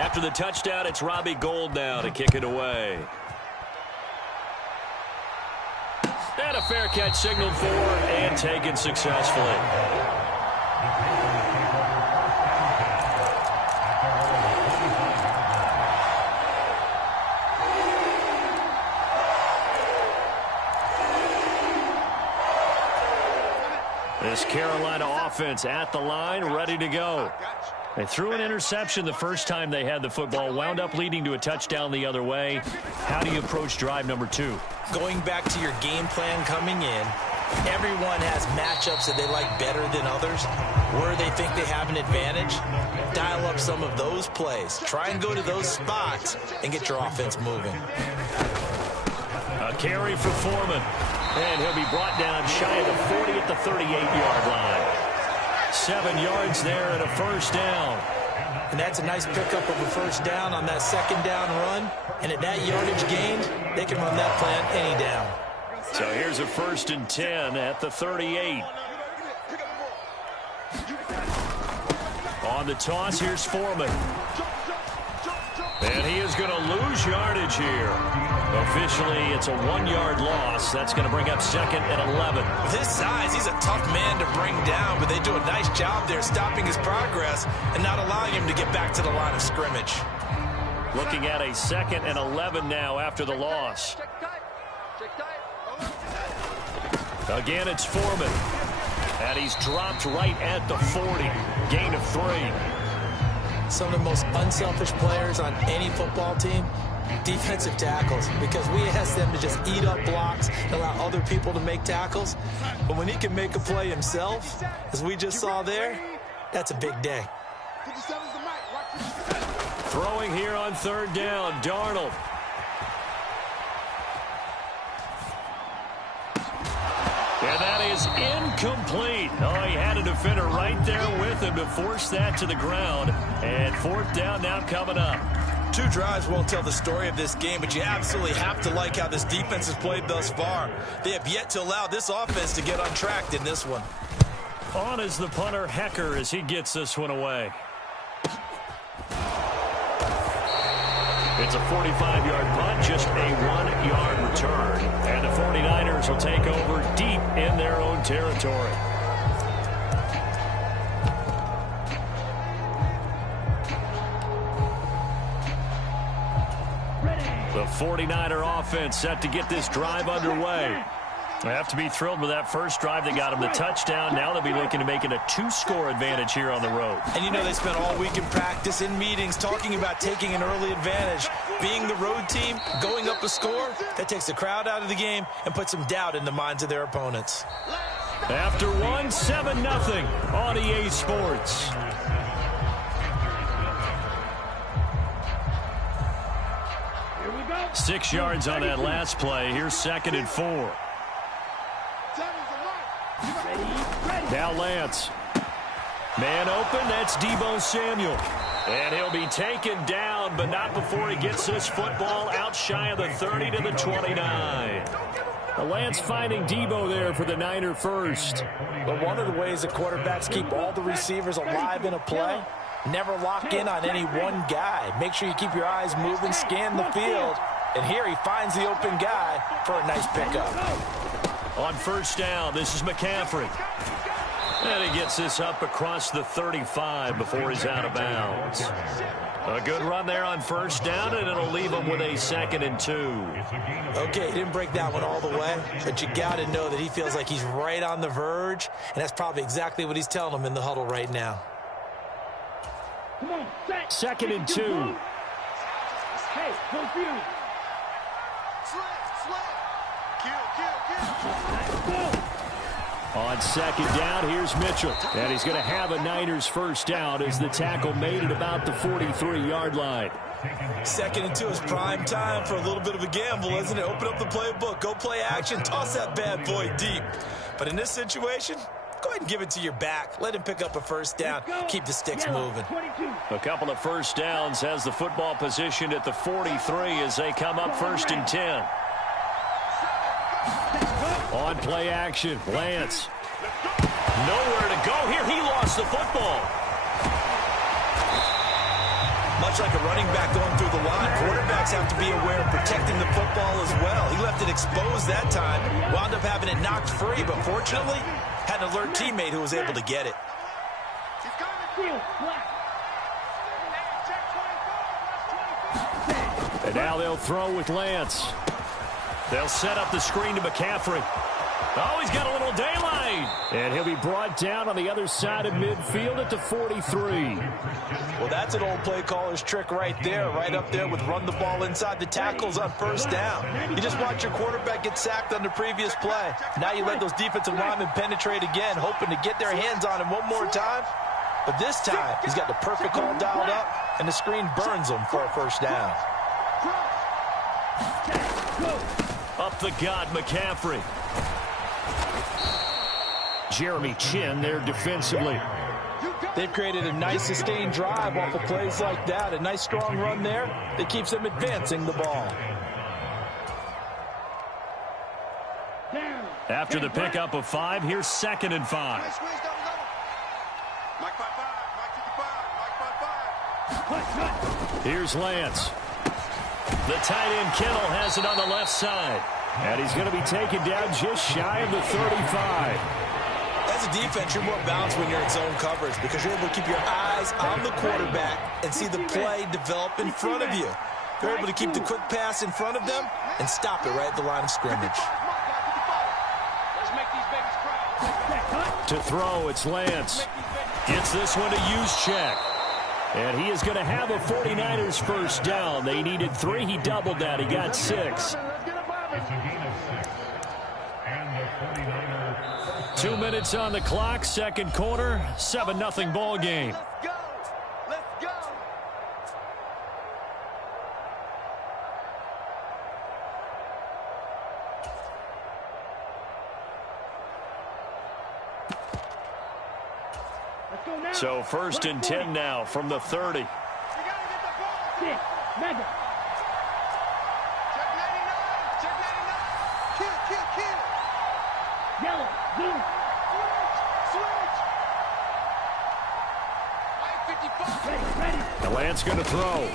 After the touchdown, it's Robbie Gould now to kick it away. And a fair catch signaled for and taken successfully. This Carolina offense at the line, ready to go. They threw an interception the first time they had the football, wound up leading to a touchdown the other way. How do you approach drive number 2? Going back to your game plan coming in, everyone has matchups that they like better than others. Where they think they have an advantage, dial up some of those plays. Try and go to those spots and get your offense moving. A carry for Foreman. And he'll be brought down shy of the 40 at the 38-yard line. 7 yards there and a first down. And that's a nice pickup of a first down on that second down run. And at that yardage gained, they can run that plan any down. So here's a 1st and 10 at the 38. On the toss, here's Foreman. And he is going to lose yardage here. Officially, it's a 1-yard loss. That's going to bring up 2nd and 11. With his size, he's a tough man to bring down, but they do a nice job there stopping his progress and not allowing him to get back to the line of scrimmage. Looking at a 2nd and 11 now after the loss. Again, it's Foreman. And he's dropped right at the 40. Gain of 3. Some of the most unselfish players on any football team, defensive tackles, because we ask them to just eat up blocks and allow other people to make tackles. But when he can make a play himself, as we just saw there, that's a big day. Throwing here on 3rd down, Darnold. And that is incomplete. Oh, he had a defender right there with him to force that to the ground. And 4th down now coming up. 2 drives won't tell the story of this game, but you absolutely have to like how this defense has played thus far. They have yet to allow this offense to get untracked in this one. On is the punter, Hecker, as he gets this one away. It's a 45-yard punt, just a 1-yard return. And the 49ers will take over deep in their own territory. The 49er offense set to get this drive underway. They have to be thrilled with that first drive. They got him the touchdown. Now they'll be looking to make it a 2-score advantage here on the road. And you know they spent all week in practice, in meetings, talking about taking an early advantage. Being the road team, going up a score, that takes the crowd out of the game and puts some doubt in the minds of their opponents. After 7-0 on EA Sports. Here we go. 6 yards on that last play. Here's 2nd and 4. Now Lance. Man open, that's Deebo Samuel. And he'll be taken down, but not before he gets this football out shy of the 30 to the 29. Lance finding Deebo there for the Niner first. But one of the ways the quarterbacks keep all the receivers alive in a play, never lock in on any one guy. Make sure you keep your eyes moving, scan the field. And here he finds the open guy for a nice pickup. On 1st down, this is McCaffrey. And he gets this up across the 35 before he's out of bounds. A good run there on 1st down, and it'll leave him with a 2nd and 2. Okay, he didn't break that one all the way, but you got to know that he feels like he's right on the verge, and that's probably exactly what he's telling him in the huddle right now. Come on, 2nd and 2. Hey, no fear. On 2nd down, here's Mitchell. And he's going to have a Niners first down as the tackle made it about the 43-yard line. 2nd and 2 is prime time for a little bit of a gamble, isn't it? Open up the playbook, go play action, toss that bad boy deep. But in this situation, go ahead and give it to your back. Let him pick up a 1st down. Keep the sticks moving. A couple of 1st downs has the football positioned at the 43 as they come up 1st and 10. On play action, Lance. Nowhere to go here. He lost the football. Much like a running back going through the line, quarterbacks have to be aware of protecting the football as well. He left it exposed that time, wound up having it knocked free, but fortunately, had an alert teammate who was able to get it. And now they'll throw with Lance. They'll set up the screen to McCaffrey. Oh, he's got a little daylight. And he'll be brought down on the other side of midfield at the 43. Well, that's an old play caller's trick right there, right up there with run the ball inside the tackles on first down. You just watch your quarterback get sacked on the previous play. Now you let those defensive linemen penetrate again, hoping to get their hands on him one more time. But this time, he's got the perfect call dialed up, and the screen burns him for a first down. Up the gut, McCaffrey. Jeremy Chin there defensively. They've created a nice sustained drive off of plays like that. A nice strong run there that keeps them advancing the ball. After the pickup of 5, here's 2nd and 5. Here's Lance. The tight end Kittle has it on the left side. And he's going to be taken down just shy of the 35. As a defense, you're more balanced when you're in zone coverage because you're able to keep your eyes on the quarterback and see the play develop in front of you. You're able to keep the quick pass in front of them and stop it right at the line of scrimmage. To throw, it's Lance. Gets this one to use check. And he is going to have a 49ers first down. They needed 3. He doubled that. He got 6. 2 minutes on the clock, second quarter, 7-0 ball game. Let's go. So 1st and 10 now from the 30. Madden. Yellow, blue. Ready. The Lance going to throw.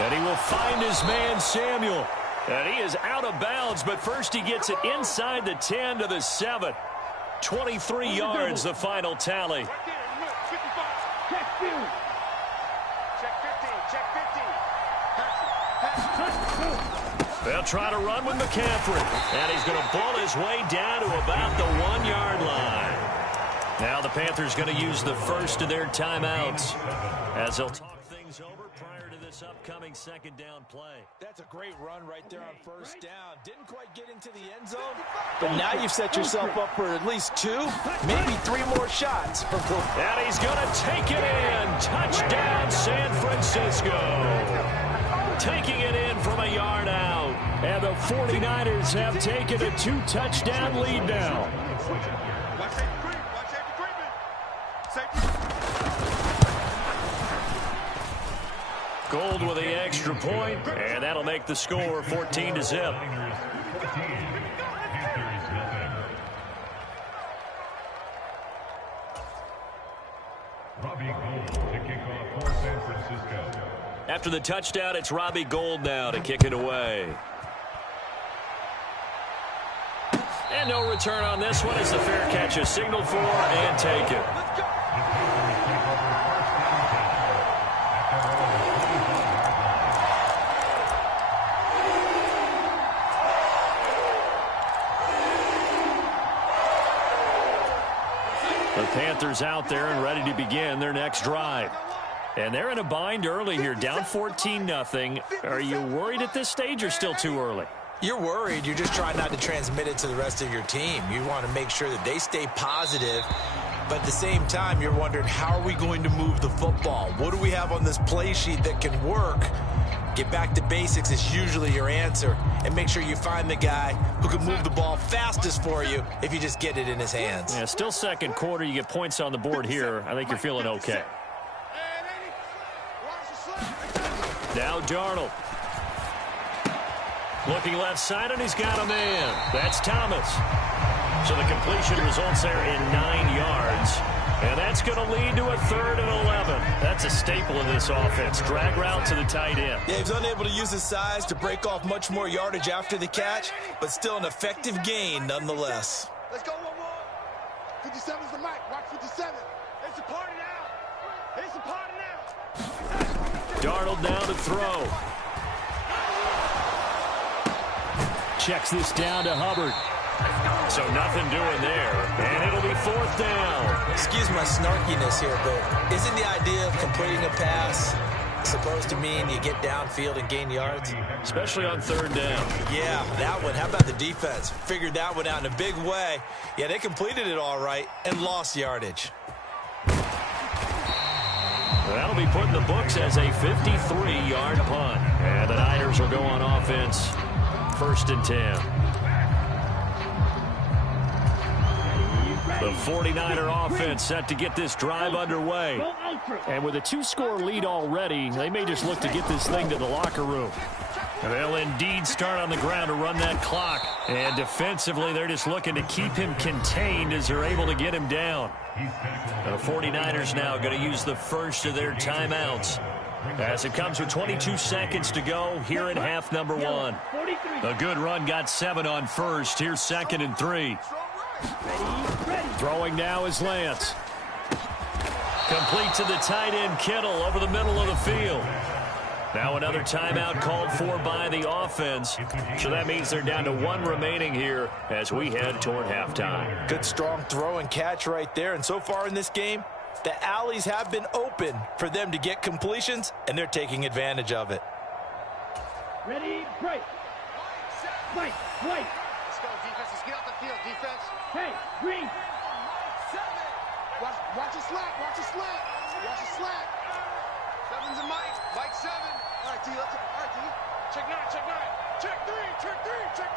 And he will find his man, Samuel. And he is out of bounds, but first he gets it inside the 10 to the 7. 23 yards, the final tally. Check 15. They'll try to run with McCaffrey. And he's going to ball his way down to about the 1-yard line. Now the Panthers going to use the first of their timeouts as they'll talk things over prior to this upcoming second down play. That's a great run right there on first down. Didn't quite get into the end zone, but now you've set yourself up for at least 2, maybe 3 more shots. And he's going to take it in. Touchdown, San Francisco. Taking it in from a yard out. And the 49ers have taken a 2-touchdown lead now. Gold with the extra point, and that'll make the score 14-0. After the touchdown, it's Robbie Gould now to kick it away. And no return on this one as the fair catch is signaled for and taken. The Panthers out there and ready to begin their next drive. And they're in a bind early here, down 14-0. Are you worried at this stage or still too early? You're worried. You're just trying not to transmit it to the rest of your team. You want to make sure that they stay positive. But at the same time, you're wondering, how are we going to move the football? What do we have on this play sheet that can work? Get back to basics is usually your answer. And make sure you find the guy who can move the ball fastest for you if you just get it in his hands. Yeah, still second quarter. You get points on the board here. I think you're feeling okay. Now Darnold. Looking left side, and he's got a man. That's Thomas. So the completion results there in 9 yards. And that's going to lead to a 3rd and 11. That's a staple of this offense. Drag route to the tight end. Yeah, he's unable to use his size to break off much more yardage after the catch, but still an effective gain nonetheless. Let's go one more. 57's the mic. Watch 57. It's a party now. It's a party now. Darnold now to throw. Checks this down to Hubbard. So nothing doing there, and it'll be 4th down. Excuse my snarkiness here, but isn't the idea of completing a pass supposed to mean you get downfield and gain yards? Especially on 3rd down. Yeah, that one. How about the defense? Figured that one out in a big way. Yeah, they completed it all right and lost yardage. That'll be put in the books as a 53-yard punt. And the Niners will go on offense. 1st and 10. The 49er offense set to get this drive underway. And with a 2-score lead already, they may just look to get this thing to the locker room. And they'll indeed start on the ground to run that clock. And defensively, they're just looking to keep him contained as they're able to get him down. The 49ers now going to use the first of their timeouts, as it comes with 22 seconds to go here in half number 1. A good run got 7 on 1st. Here's 2nd and 3. Throwing now is Lance. Complete to the tight end, Kittle, over the middle of the field. Now another timeout called for by the offense. So that means they're down to 1 remaining here as we head toward halftime. Good strong throw and catch right there. And so far in this game, the alleys have been open for them to get completions, and they're taking advantage of it. Ready, break. Fight, wait. Let's go, defense. Let's get off the field, defense. Hey, green. Watch it slack. Watch it slack. Watch it slack. 7's a Mike. Mike 7. All right, D. Let's go. All right, D. Check 9. Check 9. Check 3. Check 3. Check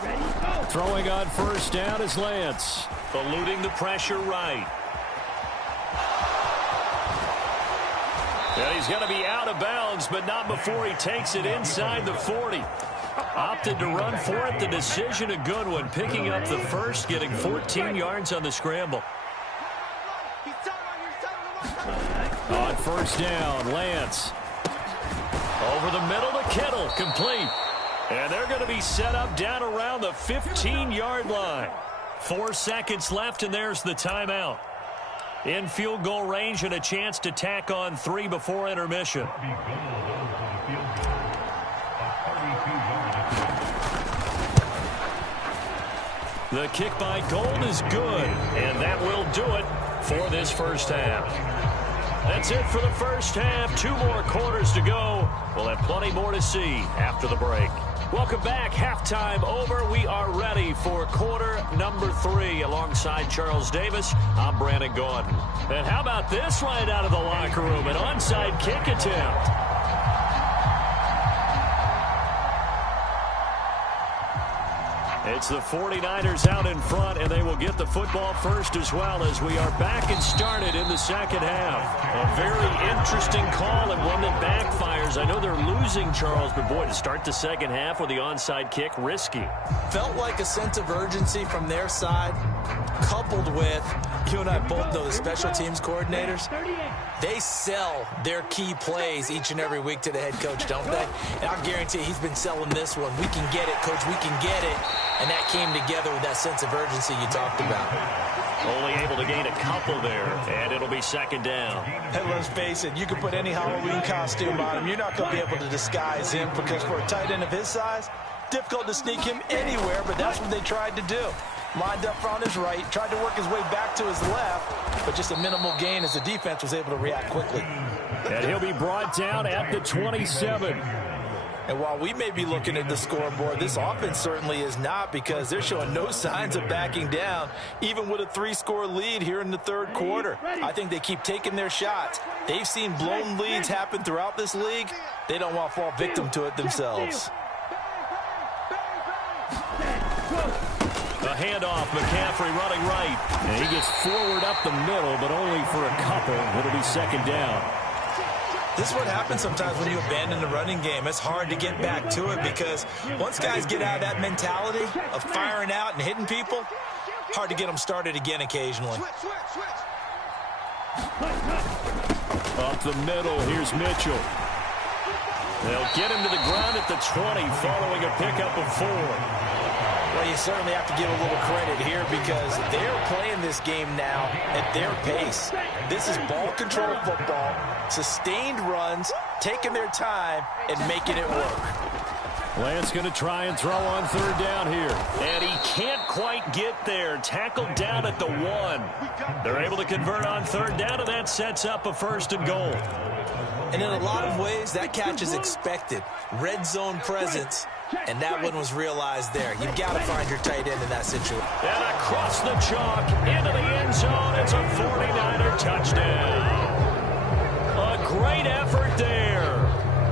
3. Ready, go. Throwing on 1st down is Lance. Eluding the pressure right. And he's going to be out of bounds, but not before he takes it inside the 40. Opted to run for it. The decision a good one. Picking up the first, getting 14 yards on the scramble. On 1st down, Lance. Over the middle to Kittle. Complete. And they're going to be set up down around the 15-yard line. 4 seconds left, and there's the timeout. In field goal range and a chance to tack on 3 before intermission. The kick by Gold is good, and that will do it for this first half. That's it for the first half. 2 more quarters to go. We'll have plenty more to see after the break. Welcome back. Halftime over. We are ready for quarter number 3. Alongside Charles Davis, I'm Brandon Gordon. And how about this right out of the locker room? An onside kick attempt. It's the 49ers out in front, and they will get the football first as well as we are back and started in the second half. A very interesting call and one that backfires. I know they're losing, Charles, but boy, to start the second half with the onside kick, risky. Felt like a sense of urgency from their side, coupled with, you and I both know the special teams coordinators, they sell their key plays each and every week to the head coach, don't they? And I guarantee he's been selling this one. We can get it, coach, we can get it. And that came together with that sense of urgency you talked about. Only able to gain a couple there, and it'll be second down. Hey, let's face it, you can put any Halloween costume on him. You're not going to be able to disguise him because for a tight end of his size, difficult to sneak him anywhere, but that's what they tried to do. Lined up on his right, tried to work his way back to his left, but just a minimal gain as the defense was able to react quickly. And he'll be brought down at the 27. And while we may be looking at the scoreboard, this offense certainly is not, because they're showing no signs of backing down, even with a 3-score lead here in the third quarter. I think they keep taking their shots. They've seen blown leads happen throughout this league. They don't want to fall victim to it themselves. A handoff, McCaffrey running right. And he gets forward up the middle, but only for a couple. It'll be second down. This is what happens sometimes when you abandon the running game. It's hard to get back to it because once guys get out of that mentality of firing out and hitting people, hard to get them started again occasionally. Up the middle, here's Mitchell. They'll get him to the ground at the 20 following a pickup of 4. Well, you certainly have to give a little credit here because they're playing this game now at their pace. This is ball control football, sustained runs, taking their time, and making it work. Lance going to try and throw on 3rd down here. And he can't quite get there. Tackled down at the 1. They're able to convert on 3rd down, and that sets up a 1st and goal. And in a lot of ways, that catch is expected. Red zone presence, and that one was realized there. You've got to find your tight end in that situation. And across the chalk, into the end zone, it's a 49er touchdown. A great effort there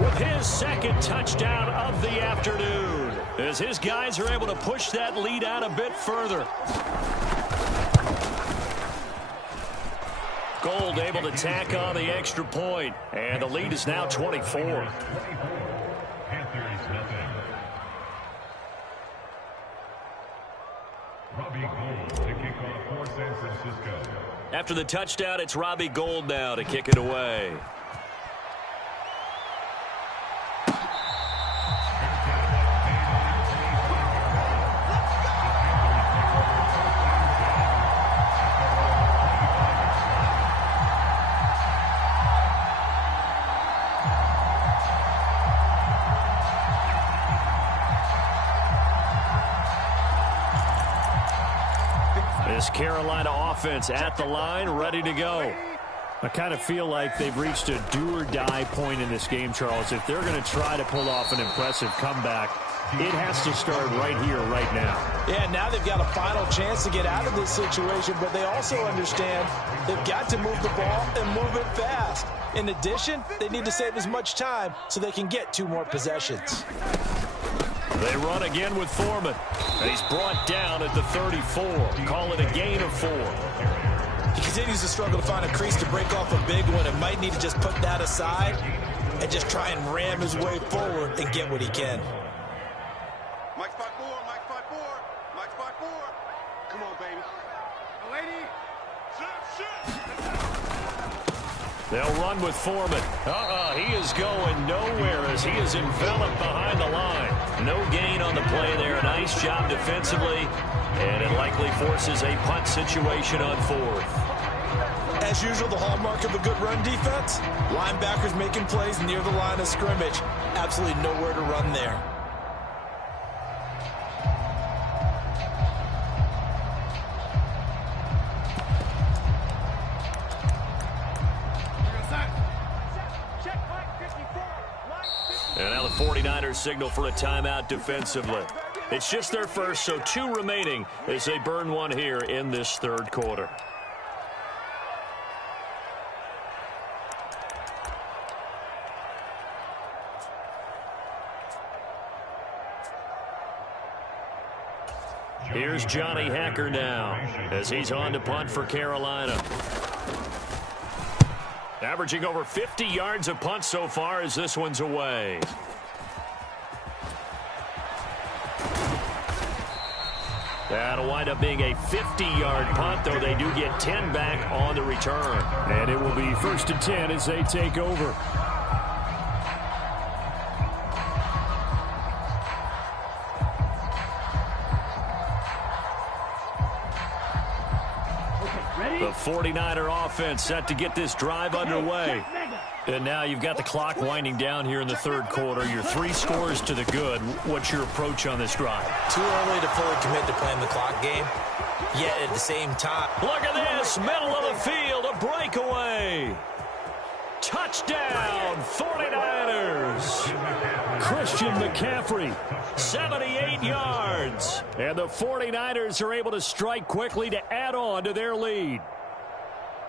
with his 2nd touchdown of the afternoon, as his guys are able to push that lead out a bit further. Gold able to tack on the extra point, and the lead is now 24. After the touchdown, it's Robbie Gould now to kick it away. This Carolina offense at the line, ready to go. I kind of feel like they've reached a do-or-die point in this game, Charles. If they're going to try to pull off an impressive comeback, it has to start right here, right now. Yeah, now they've got a final chance to get out of this situation, but they also understand they've got to move the ball and move it fast. In addition, they need to save as much time so they can get 2 more possessions. They run again with Foreman. And he's brought down at the 34. Call it a gain of 4. He continues to struggle to find a crease to break off a big one and might need to just put that aside and just try and ram his way forward and get what he can. Mike 5-4, Mike 5-4, Mike 5-4. Come on, baby. Lady. They'll run with Foreman. He is going nowhere as he is enveloped behind the line. No gain on the play there. Nice job defensively. And it likely forces a punt situation on 4th. As usual, the hallmark of a good run defense, linebackers making plays near the line of scrimmage. Absolutely nowhere to run there. And now the 49ers signal for a timeout defensively. It's just their first, so 2 remaining as they burn one here in this 3rd quarter. Here's Johnny Hacker now as he's on to punt for Carolina. Averaging over 50 yards a punt so far as this one's away. That'll wind up being a 50-yard punt, though they do get 10 back on the return. And it will be 1st and 10 as they take over. The 49er offense set to get this drive underway. And now you've got the clock winding down here in the 3rd quarter. Your 3 scores to the good. What's your approach on this drive? Too early to fully commit to playing the clock game. Yet at the same time. Look at this. Middle of the field. A breakaway. Touchdown, 49ers. Christian McCaffrey, 78 yards. And the 49ers are able to strike quickly to add on to their lead.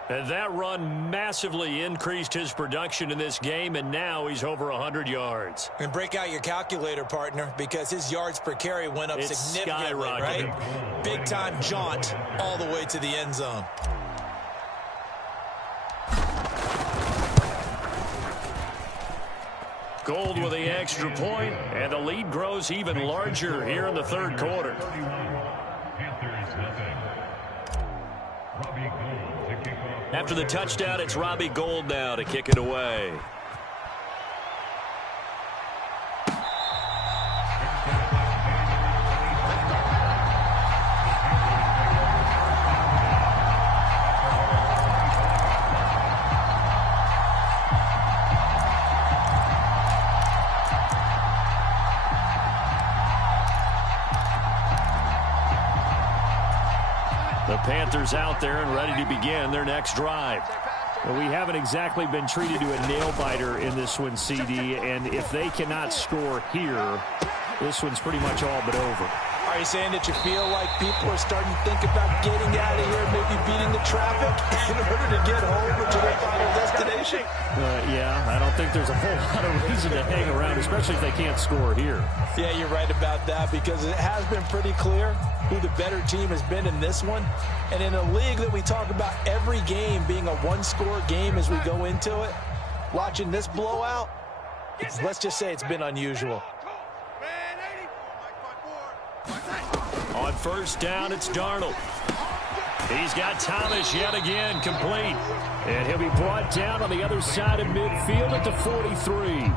And that run massively increased his production in this game, and now he's over 100 yards. And break out your calculator, partner, because his yards per carry went up significantly, right? Big-time jaunt all the way to the end zone. Gold with the extra point, and the lead grows even larger here in the 3rd quarter. After the touchdown, it's Robbie Gould now to kick it away. The Panthers out there and ready to begin their next drive. Well, we haven't exactly been treated to a nail-biter in this one, CD, and if they cannot score here, this one's pretty much all but over. Are you saying that you feel like people are starting to think about getting out of here, maybe beating the traffic in order to get home or to their final destination? Yeah, I don't think there's a whole lot of reason to hang around, especially if they can't score here. Yeah, you're right about that, because it has been pretty clear who the better team has been in this one. And in a league that we talk about every game being a one-score game as we go into it, watching this blowout, let's just say it's been unusual. On first down, it's Darnold. He's got Thomas yet again, complete. And he'll be brought down on the other side of midfield at the 43.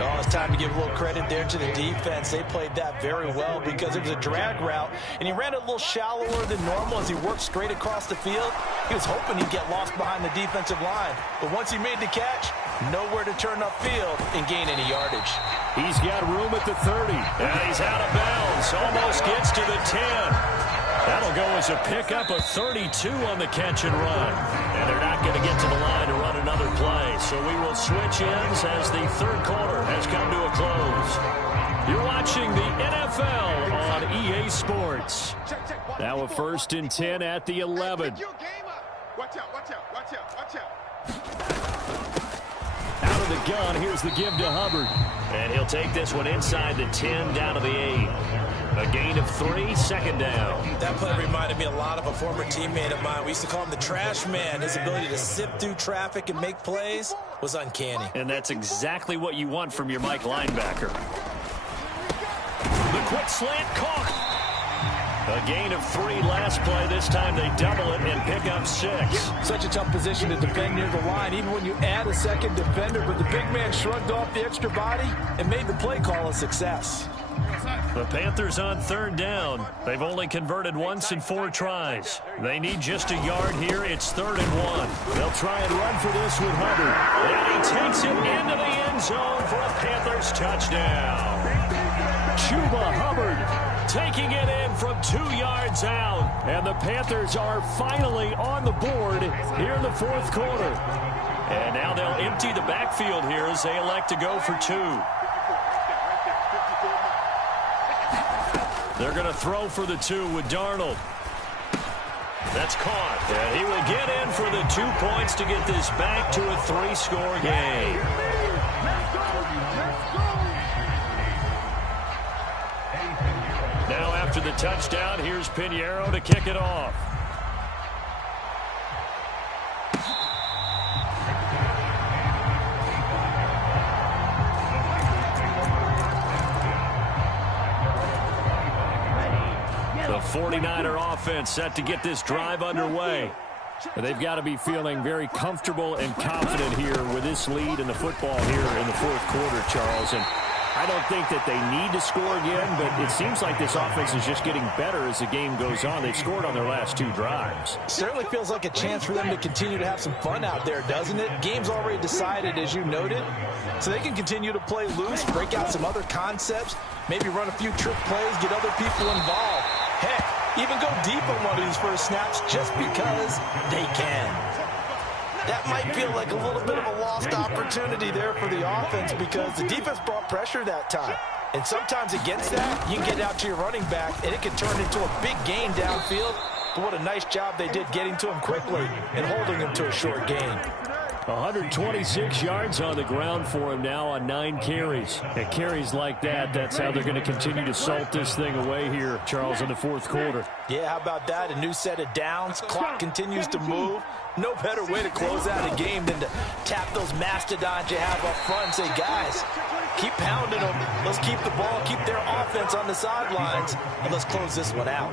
Oh, it's time to give a little credit there to the defense. They played that very well because it was a drag route, and he ran it a little shallower than normal as he worked straight across the field. He was hoping he'd get lost behind the defensive line, but once he made the catch, nowhere to turn upfield and gain any yardage. He's got room at the 30. And he's out of bounds. Almost gets to the 10. That'll go as a pickup of 32 on the catch and run. And they're not going to get to the line to run another play. So we will switch ends as the third quarter has come to a close. You're watching the NFL on EA Sports. Now a 1st and 10 at the 11. Watch out, watch out, watch out, watch out. Out of the gun, here's the give to Hubbard. And he'll take this one inside the 10 down to the 8. A gain of 3, second down. That play reminded me a lot of a former teammate of mine. We used to call him the trash man. His ability to sift through traffic and make plays was uncanny. And that's exactly what you want from your Mike linebacker. The quick slant caught. A gain of 3 last play. This time they double it and pick up 6. Such a tough position to defend near the line, even when you add a second defender. But the big man shrugged off the extra body and made the play call a success. The Panthers on 3rd down. They've only converted once in 4 tries. They need just a yard here. It's 3rd and 1. They'll try and run for this with Hubbard. And he takes it into the end zone for a Panthers touchdown. Chuba Hubbard taking it in from 2 yards out. And the Panthers are finally on the board here in the 4th quarter. And now they'll empty the backfield here as they elect to go for 2. They're going to throw for the 2 with Darnold. That's caught. And he will get in for the 2 points to get this back to a 3-score game. Now after the touchdown, here's Pinheiro to kick it off. The 49er offense set to get this drive underway. They've got to be feeling very comfortable and confident here with this lead in the football here in the 4th quarter, Charles. And I don't think that they need to score again, but it seems like this offense is just getting better as the game goes on. They've scored on their last 2 drives. Certainly feels like a chance for them to continue to have some fun out there, doesn't it? Game's already decided, as you noted, so they can continue to play loose, break out some other concepts, maybe run a few trick plays, get other people involved. Heck, even go deep on one of these first snaps just because they can. That might feel like a little bit of a lost opportunity there for the offense because the defense brought pressure that time. And sometimes against that, you can get out to your running back, and it can turn into a big gain downfield. But what a nice job they did getting to him quickly and holding him to a short gain. 126 yards on the ground for him now on 9 carries. And carries like that, that's how they're going to continue to salt this thing away here, Charles, in the 4th quarter. Yeah, how about that? A new set of downs. Clock continues to move. No better way to close out a game than to tap those mastodons you have up front and say, guys, Keep pounding them. Let's keep the ball, keep their offense on the sidelines, and let's close this one out.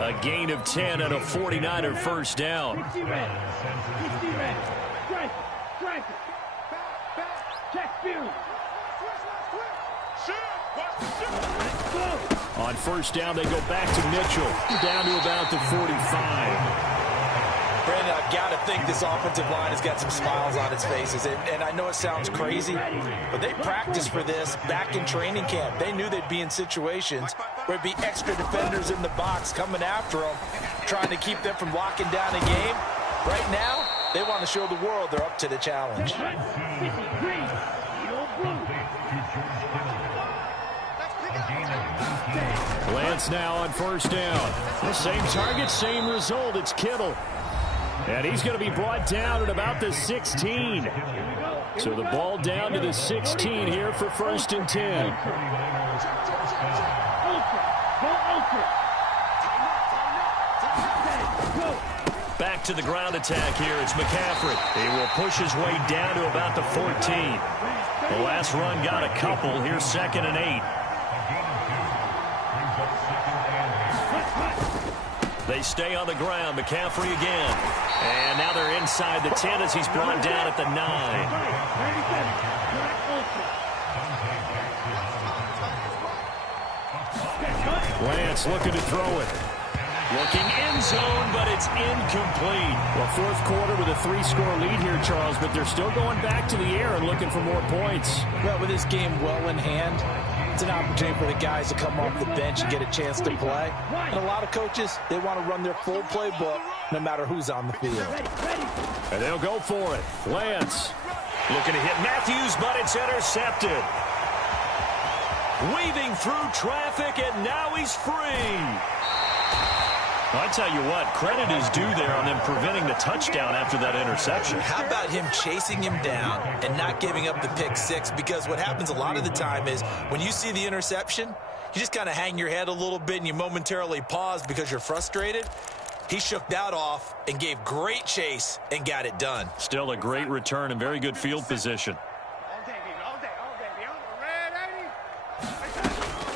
A gain of 10 and a 49er first down. On first down, they go back to Mitchell. Down to about the 45. Brandon, I've got to think this offensive line has got some smiles on its faces. And I know it sounds crazy, but they practiced for this back in training camp. They knew they'd be in situations where there'd be extra defenders in the box coming after them, trying to keep them from locking down a game. Right now, they want to show the world they're up to the challenge. Lance now on first down. The same target, same result. It's Kittle. And he's going to be brought down at about the 16. So the ball down to the 16 here for first and 10. Back to the ground attack here. It's McCaffrey. He will push his way down to about the 14. The last run got a couple. Here's 2nd and 8. They stay on the ground. McCaffrey again. And now they're inside the 10 as he's brought down at the 9. Lance looking to throw it. Looking end zone, but it's incomplete. Well, fourth quarter with a 3-score lead here, Charles, but they're still going back to the air and looking for more points. Well, with this game well in hand, it's an opportunity for the guys to come off the bench and get a chance to play. And a lot of coaches, they want to run their full playbook no matter who's on the field. And they'll go for it. Lance looking to hit Matthews, but it's intercepted. Weaving through traffic, and now he's free. Well, I tell you what, credit is due there on them preventing the touchdown after that interception. How about him chasing him down and not giving up the pick six? Because what happens a lot of the time is when you see the interception, you just kind of hang your head a little bit and you momentarily pause because you're frustrated. He shook that off and gave great chase and got it done. Still a great return and very good field position.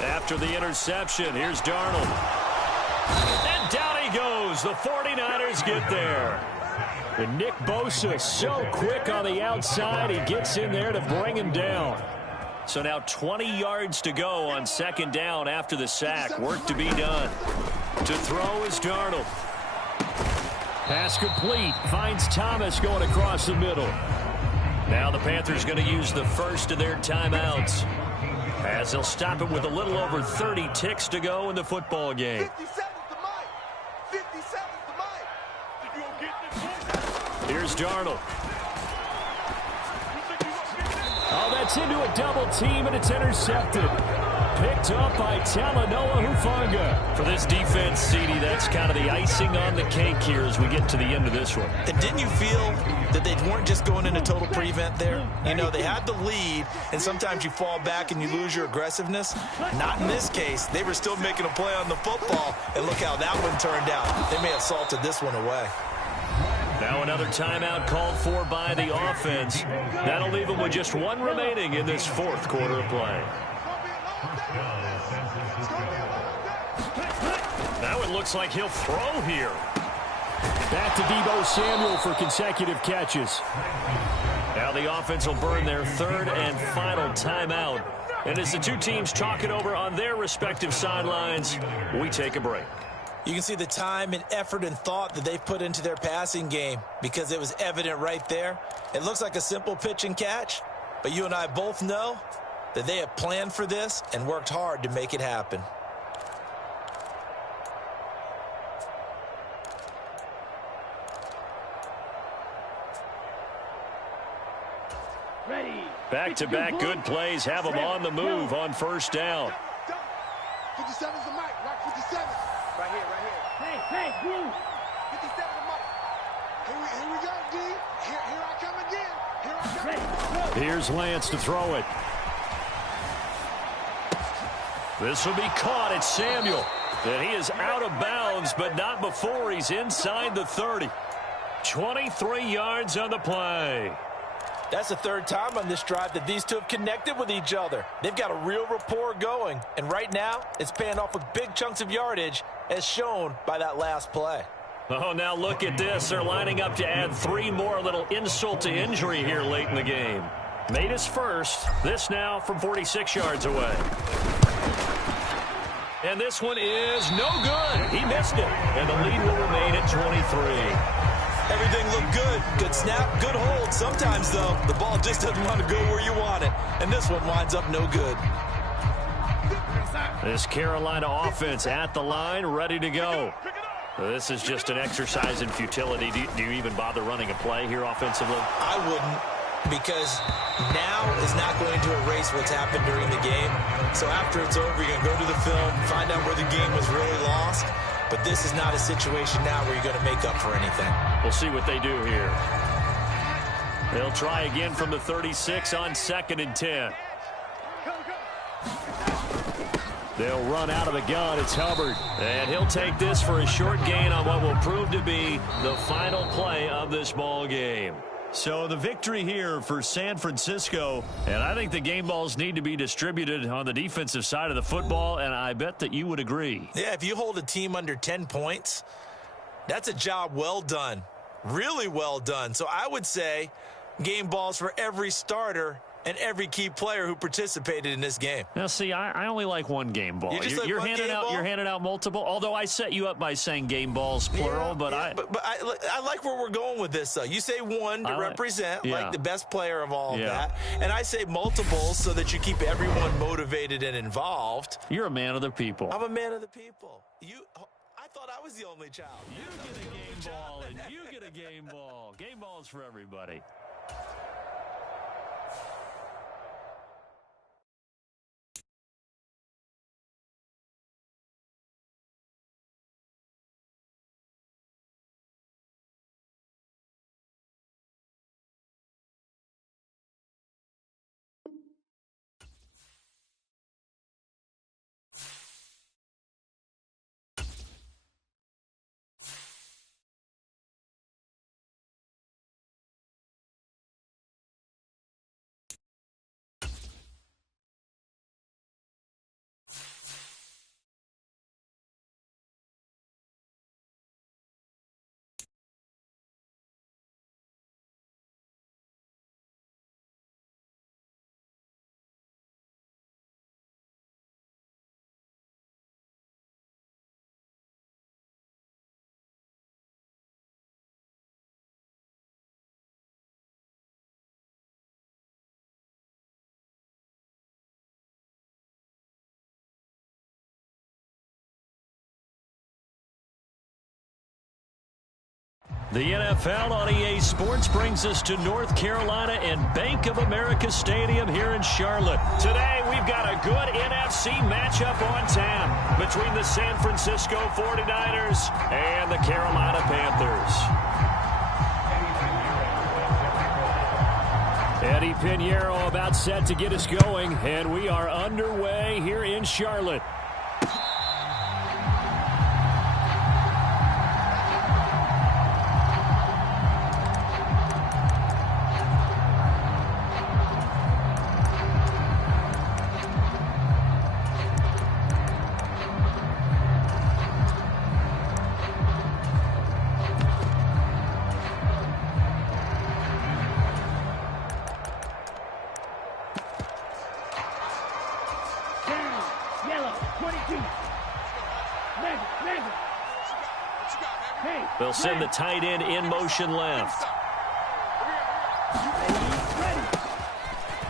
After the interception, here's Darnold. And down he goes. The 49ers get there. And Nick Bosa so quick on the outside. He gets in there to bring him down. So now 20 yards to go on 2nd down after the sack. Work to be done. To throw is Darnold. Pass complete. Finds Thomas going across the middle. Now the Panthers going to use the first of their timeouts, as they'll stop it with a little over 30 ticks to go in the football game. 57's the mic. 57's the mic. Here's Darnold. Oh, that's into a double team, and it's intercepted. Picked up by Talanoa Hufanga. For this defense, CD, that's kind of the icing on the cake here as we get to the end of this one. And didn't you feel that they weren't just going into total prevent there? You know, they had the lead, and sometimes you fall back and you lose your aggressiveness. Not in this case. They were still making a play on the football, and look how that one turned out. They may have salted this one away. Now another timeout called for by the offense. That'll leave them with just one remaining in this 4th quarter of play. Now it looks like he'll throw here. Back to Deebo Samuel for consecutive catches. Now the offense will burn their 3rd and final timeout. And as the two teams talk it over on their respective sidelines, we take a break. You can see the time and effort and thought that they've put into their passing game because it was evident right there. It looks like a simple pitch and catch, but you and I both know that they have planned for this and worked hard to make it happen. Back-to-back good plays have them on the move on 1st down. 57's the mic. Rock 57. Right here, right here. Hey, Blue. 57's the mic. Here we go, D. Here I come again. Here I come. Here's Lance to throw it. This will be caught. It's Samuel. And he is out of bounds, but not before he's inside the 30. 23 yards on the play. That's the third time on this drive that these two have connected with each other. They've got a real rapport going, and right now it's paying off with big chunks of yardage as shown by that last play. Oh, now look at this. They're lining up to add 3 more, a little insult to injury here late in the game. Made his first. This now from 46 yards away. And this one is no good. He missed it. And the lead will remain at 23. Everything looked good. Good snap, good hold. Sometimes, though, the ball just doesn't want to go where you want it. And this one winds up no good. This Carolina offense at the line, ready to go. This is just an exercise in futility. Do you even bother running a play here offensively? I wouldn't, because now is not going to erase what's happened during the game. So after it's over, you're going to go to the film, find out where the game was really lost. But this is not a situation now where you're going to make up for anything. We'll see what they do here. They'll try again from the 36 on 2nd and 10. They'll run out of the gun. It's Hubbard. And he'll take this for a short gain on what will prove to be the final play of this ball game. So the victory here for San Francisco, and I think the game balls need to be distributed on the defensive side of the football, and I bet that you would agree. Yeah, if you hold a team under 10 points, that's a job well done, really well done. So I would say game balls for every starter and every key player who participated in this game. Now, see, I only like one game ball. You're handing out multiple. Although I set you up by saying game balls plural, but I like where we're going with this. Though you say one to represent, like the best player of all of that, and I say multiples so that you keep everyone motivated and involved. You're a man of the people. I'm a man of the people. I thought I was the only child. You get a game ball, and you get a game ball. Game balls for everybody. The NFL on EA Sports brings us to North Carolina and Bank of America Stadium here in Charlotte. Today, we've got a good NFC matchup on tap between the San Francisco 49ers and the Carolina Panthers. Eddie Pinheiro about set to get us going, and we are underway here in Charlotte. They'll send the tight end in motion left.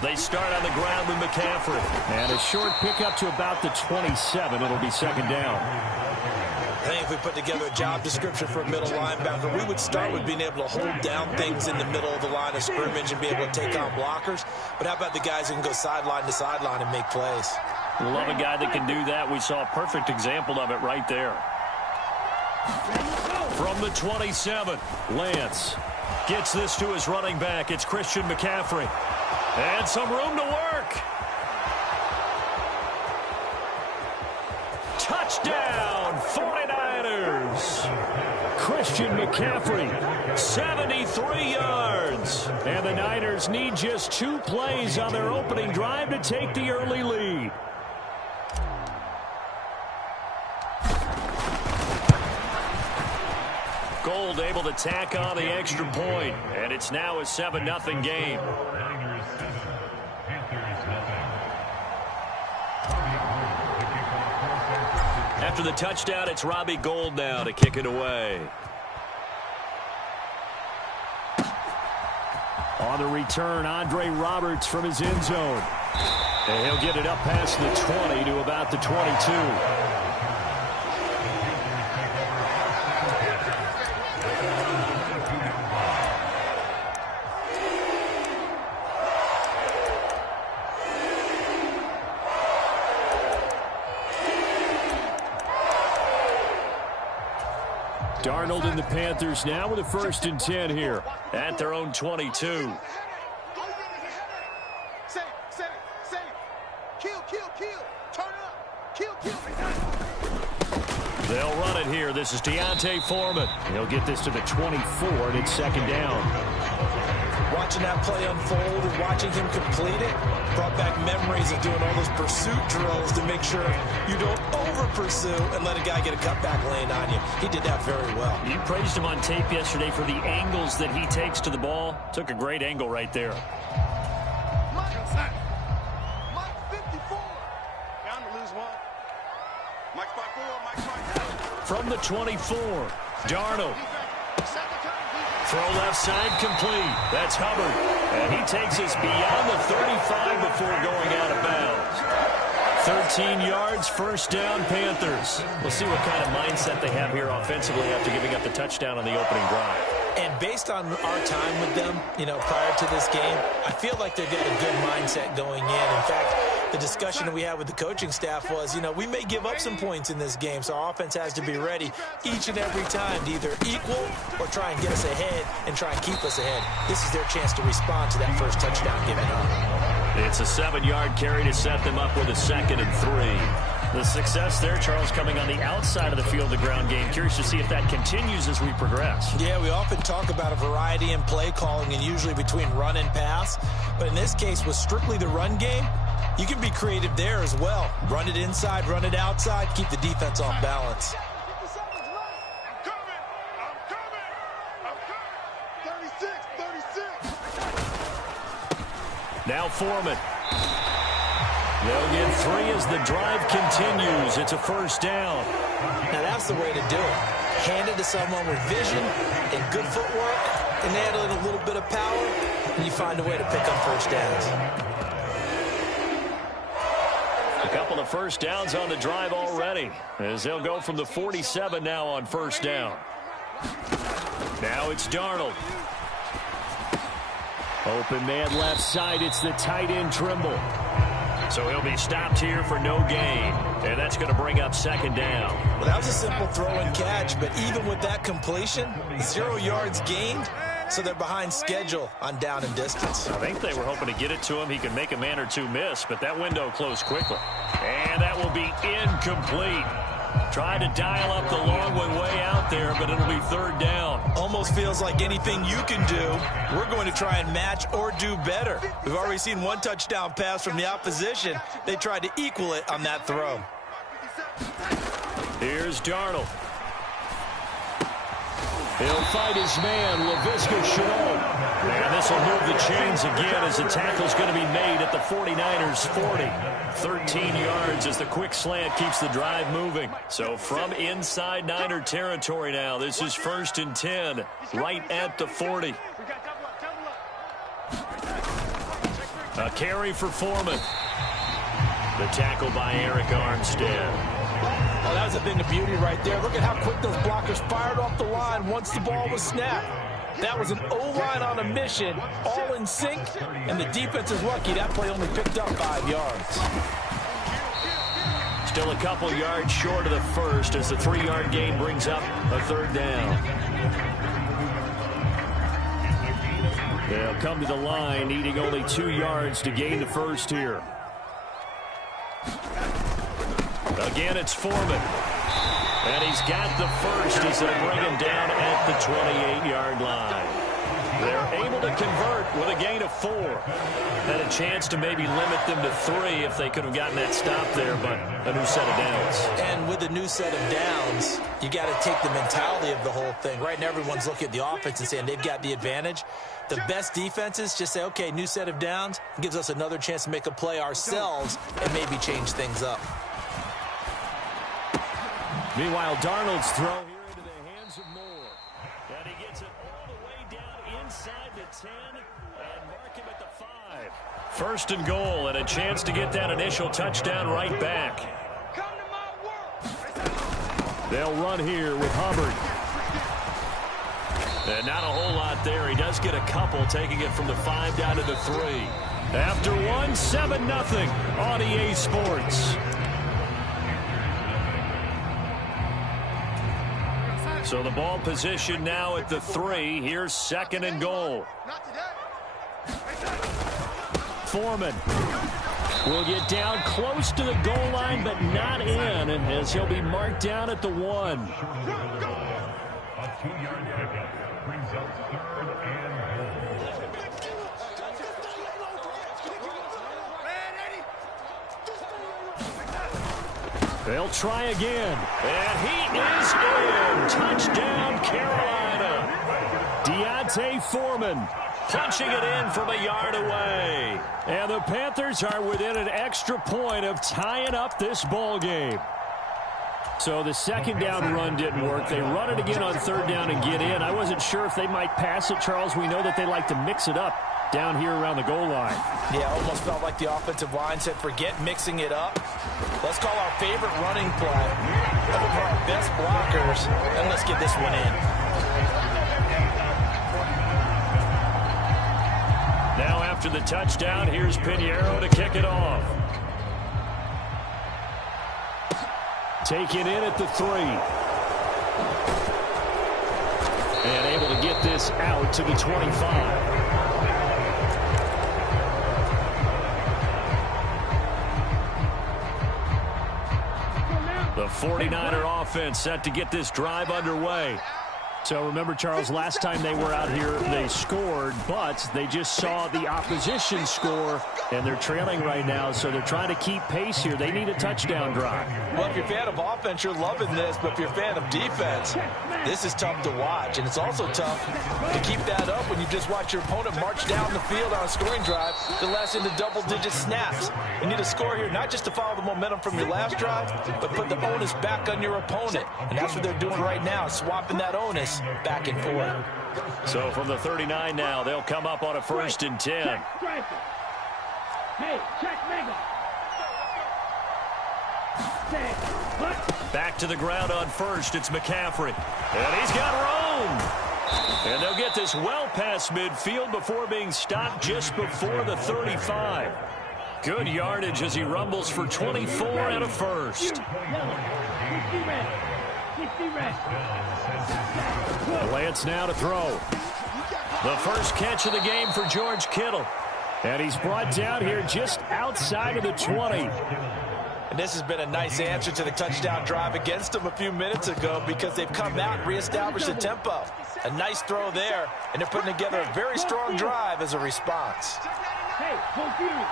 They start on the ground with McCaffrey. And a short pickup to about the 27. It'll be second down. I think if we put together a job description for a middle linebacker, we would start with being able to hold down things in the middle of the line of scrimmage and be able to take on blockers. But how about the guys who can go sideline to sideline and make plays? Love a guy that can do that. We saw a perfect example of it right there. From the 27, Lance gets this to his running back. It's Christian McCaffrey. And some room to work. Touchdown, 49ers. Christian McCaffrey. 73 yards. And the Niners need just 2 plays on their opening drive to take the early lead. Gold able to tack on the extra point, and it's now a 7-0 game. After the touchdown, it's Robbie Gould now to kick it away. On the return, Andre Roberts from his end zone. And he'll get it up past the 20 to about the 22. Darnold and the Panthers now with a 1st and 10 here at their own 22. They'll run it here. This is Deontay Foreman. He'll get this to the 24, and it's 2nd down. Watching that play unfold and watching him complete it brought back memories of doing all those pursuit drills to make sure you don't over-pursue and let a guy get a cutback lane on you. He did that very well. You praised him on tape yesterday for the angles that he takes to the ball. Took a great angle right there. Mike 54. Bound to lose one. Mike 54, Mike 54. From the 24, Darnold. Throw left side complete. That's Hubbard. And he takes us beyond the 35 before going out of bounds. 13 yards, 1st down, Panthers. We'll see what kind of mindset they have here offensively after giving up the touchdown on the opening drive. And based on our time with them, prior to this game, I feel like they've got a good mindset going in. In fact, the discussion that we had with the coaching staff was, we may give up some points in this game, so our offense has to be ready each and every time to either equal or try and get us ahead and try and keep us ahead. This is their chance to respond to that first touchdown given up. It's a 7-yard carry to set them up with a 2nd and 3. The success there, Charles, coming on the outside of the field, the ground game. Curious to see if that continues as we progress. Yeah, we often talk about a variety in play calling and usually between run and pass. But in this case, with strictly the run game, you can be creative there as well. Run it inside, run it outside, keep the defense off balance. Now Foreman. They'll get 3 as the drive continues. It's a 1st down. Now that's the way to do it. Hand it to someone with vision and good footwork, and add in a little bit of power, and you find a way to pick up 1st downs. A couple of 1st downs on the drive already, as they'll go from the 47 now on 1st down. Now it's Darnold. Open man left side. It's the tight end Trimble. So he'll be stopped here for no gain. And that's going to bring up 2nd down. Well, that was a simple throw and catch, but even with that completion, 0 yards gained, so they're behind schedule on down and distance. I think they were hoping to get it to him. He could make a man or two miss, but that window closed quickly. And that will be incomplete. Tried to dial up the long way out there, but it'll be 3rd down. Almost feels like anything you can do, we're going to try and match or do better. We've already seen 1 touchdown pass from the opposition. They tried to equal it on that throw. Here's Darnold. He'll fight his man, Laviska Shenault. And this will move the chains again as the tackle's going to be made at the 49ers' 40. 13 yards as the quick slant keeps the drive moving. So from inside Niner territory now, this is 1st and 10, right at the 40. A carry for Foreman. The tackle by Eric Armstead. Oh, that was a thing of beauty right there. Look at how quick those blockers fired off the line once the ball was snapped. That was an O-line on a mission, all in sync, and the defense is lucky that play only picked up 5 yards. Still a couple yards short of the first as the 3-yard gain brings up a 3rd down. They'll come to the line, needing only 2 yards to gain the first here. Again, it's Foreman. And he's got the first as they bring him down 28-yard line. They're able to convert with a gain of 4. Had a chance to maybe limit them to 3 if they could have gotten that stop there, but a new set of downs. And with a new set of downs, you got to take the mentality of the whole thing. Right now, everyone's looking at the offense and saying they've got the advantage. The best defenses just say, okay, new set of downs, gives us another chance to make a play ourselves and maybe change things up. Meanwhile, Darnold's throw here into the hands of Moore. And he gets it all the way down inside the 10 and mark him at the 5. First and goal, and a chance to get that initial touchdown right back. Come to my world. They'll run here with Hubbard. And not a whole lot there. He does get a couple, taking it from the 5 down to the 3. After 1, 7-0 on EA Sports. So the ball position now at the 3. Here's second and goal. Not today. Foreman will get down close to the goal line, but not in, as he'll be marked down at the 1. A 2-yard pickup brings up 3rd and goal. They'll try again. And he is in. Touchdown, Carolina. Deontay Foreman Punching it in from a yard away. And the Panthers are within an extra point of tying up this ball game. So the second down run didn't work. They run it again on 3rd down and get in. I wasn't sure if they might pass it, Charles. We know that they like to mix it up down here around the goal line. Yeah, almost felt like the offensive line said, forget mixing it up. Let's call our favorite running play over our best blockers, and let's get this one in. Now after the touchdown, here's Pinheiro to kick it off. Taken in at the 3. And able to get this out to the 25. The 49er offense set to get this drive underway. So remember, Charles, last time they were out here, they scored, but they just saw the opposition score, and they're trailing right now, so they're trying to keep pace here. They need a touchdown drive. Well, if you're a fan of offense, you're loving this, but if you're a fan of defense, this is tough to watch, and it's also tough to keep that up when you just watch your opponent march down the field on a scoring drive to last into double-digit snaps. You need a score here, not just to follow the momentum from your last drive, but put the onus back on your opponent, and that's what they're doing right now, swapping that onus back and forth. So from the 39 now, they'll come up on a 1st and 10. Hey, check Mega. Back to the ground on 1st. It's McCaffrey. And he's got room. And they'll get this well past midfield before being stopped just before the 35. Good yardage as he rumbles for 24 and a 1st. Lance now to throw. The first catch of the game for George Kittle. And he's brought down here just outside of the 20. And this has been a nice answer to the touchdown drive against them a few minutes ago because they've come out and reestablished the tempo. A nice throw there, and they're putting together a very strong drive as a response. Hey, confused.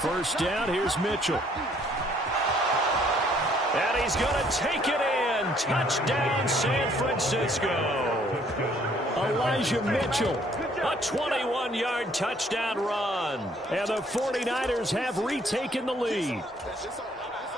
First down, here's Mitchell. And he's going to take it in. Touchdown, San Francisco. Elijah Mitchell. A 21-yard touchdown run. And the 49ers have retaken the lead.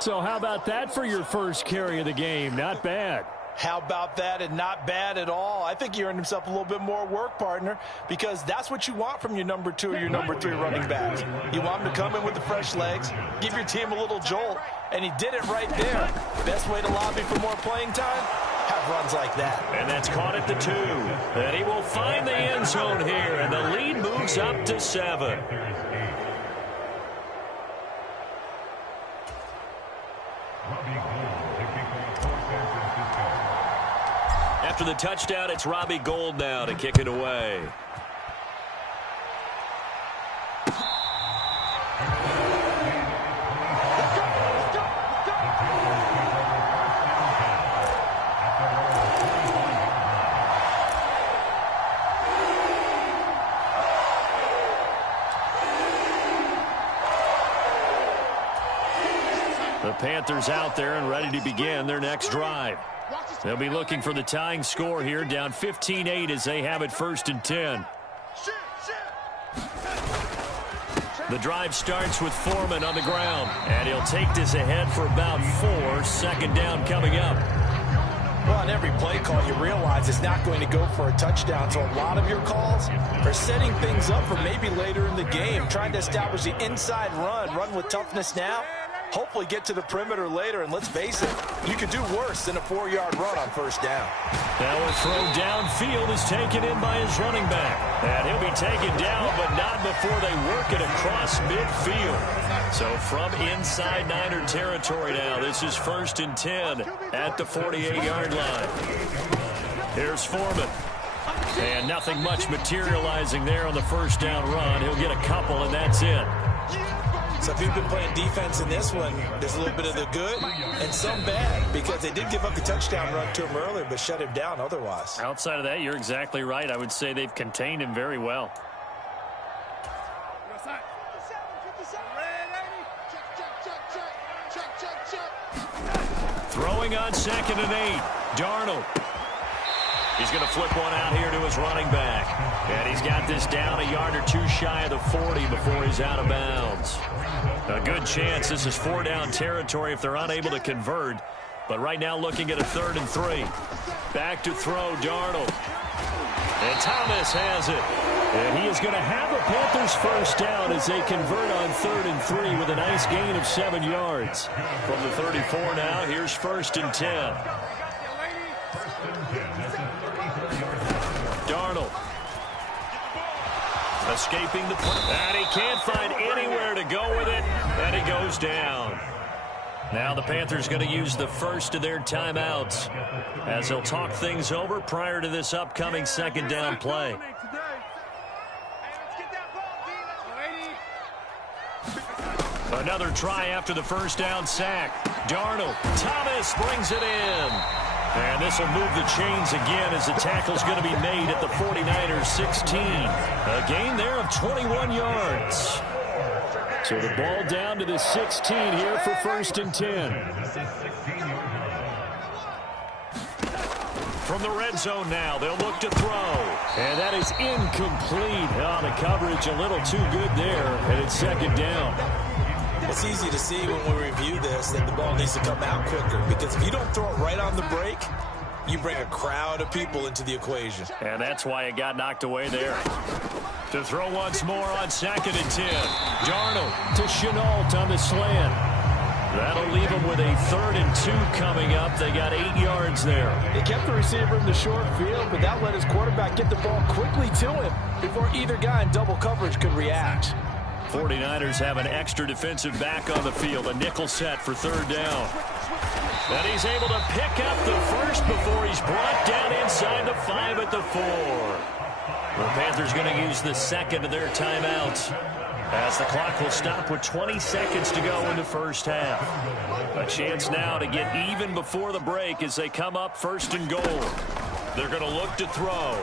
So how about that for your first carry of the game? Not bad. How about that, and not bad at all. I think he earned himself a little bit more work, partner, because that's what you want from your number 2 or your number 3 running backs. You want him to come in with the fresh legs, give your team a little jolt, and he did it right there. Best way to lobby for more playing time? Have runs like that. And that's caught at the 2. And he will find the end zone here, and the lead moves up to 7. After the touchdown, it's Robbie Gould now to kick it away. Panthers out there and ready to begin their next drive. They'll be looking for the tying score here, down 15-8 as they have it 1st and 10. The drive starts with Foreman on the ground, and he'll take this ahead for about 4. 2nd down coming up. Well, on every play call, you realize it's not going to go for a touchdown, so a lot of your calls are setting things up for maybe later in the game, trying to establish the inside run with toughness now, hopefully get to the perimeter later, and let's face it, you could do worse than a 4-yard run on 1st down. Now a throw downfield is taken in by his running back. And he'll be taken down, but not before they work it across midfield. So from inside Niner territory now, this is 1st and 10 at the 48-yard line. Here's Foreman. And nothing much materializing there on the 1st down run. He'll get a couple, and that's it. So if you've been playing defense in this one, there's a little bit of the good and some bad, because they did give up the touchdown run to him earlier, but shut him down otherwise. Outside of that, you're exactly right. I would say they've contained him very well. Throwing on 2nd and 8. Darnold. He's going to flip one out here to his running back. And he's got this down a yard or 2 shy of the 40 before he's out of bounds. A good chance this is 4 down territory if they're unable to convert. But right now looking at a 3rd and 3. Back to throw, Darnold. And Thomas has it. And he is going to have the Panthers 1st down as they convert on 3rd and 3 with a nice gain of 7 yards. From the 34 now, here's 1st and 10. Darnold. Escaping the play. And he can't find anywhere to go with it. And he goes down. Now the Panthers going to use the first of their timeouts as they'll talk things over prior to this upcoming 2nd down play. Another try after the 1st down sack. Darnold. Thomas brings it in. And this will move the chains again as the tackle's going to be made at the 49ers 16. A gain there of 21 yards. So the ball down to the 16 here for 1st and 10. From the red zone now, they'll look to throw. And that is incomplete. Oh, the coverage a little too good there, and it's 2nd down. It's easy to see when we review this that the ball needs to come out quicker, because if you don't throw it right on the break, you bring a crowd of people into the equation. And that's why it got knocked away there. To throw once more on 2nd and 10. Darnold to Chenault on the slant. That'll leave them with a 3rd and 2 coming up. They got 8 yards there. They kept the receiver in the short field, but that let his quarterback get the ball quickly to him before either guy in double coverage could react. 49ers have an extra defensive back on the field. A nickel set for 3rd down. And he's able to pick up the first before he's brought down inside the 5 at the 4. The Panthers going to use the 2nd of their timeouts as the clock will stop with 20 seconds to go in the 1st half. A chance now to get even before the break as they come up 1st and goal. They're going to look to throw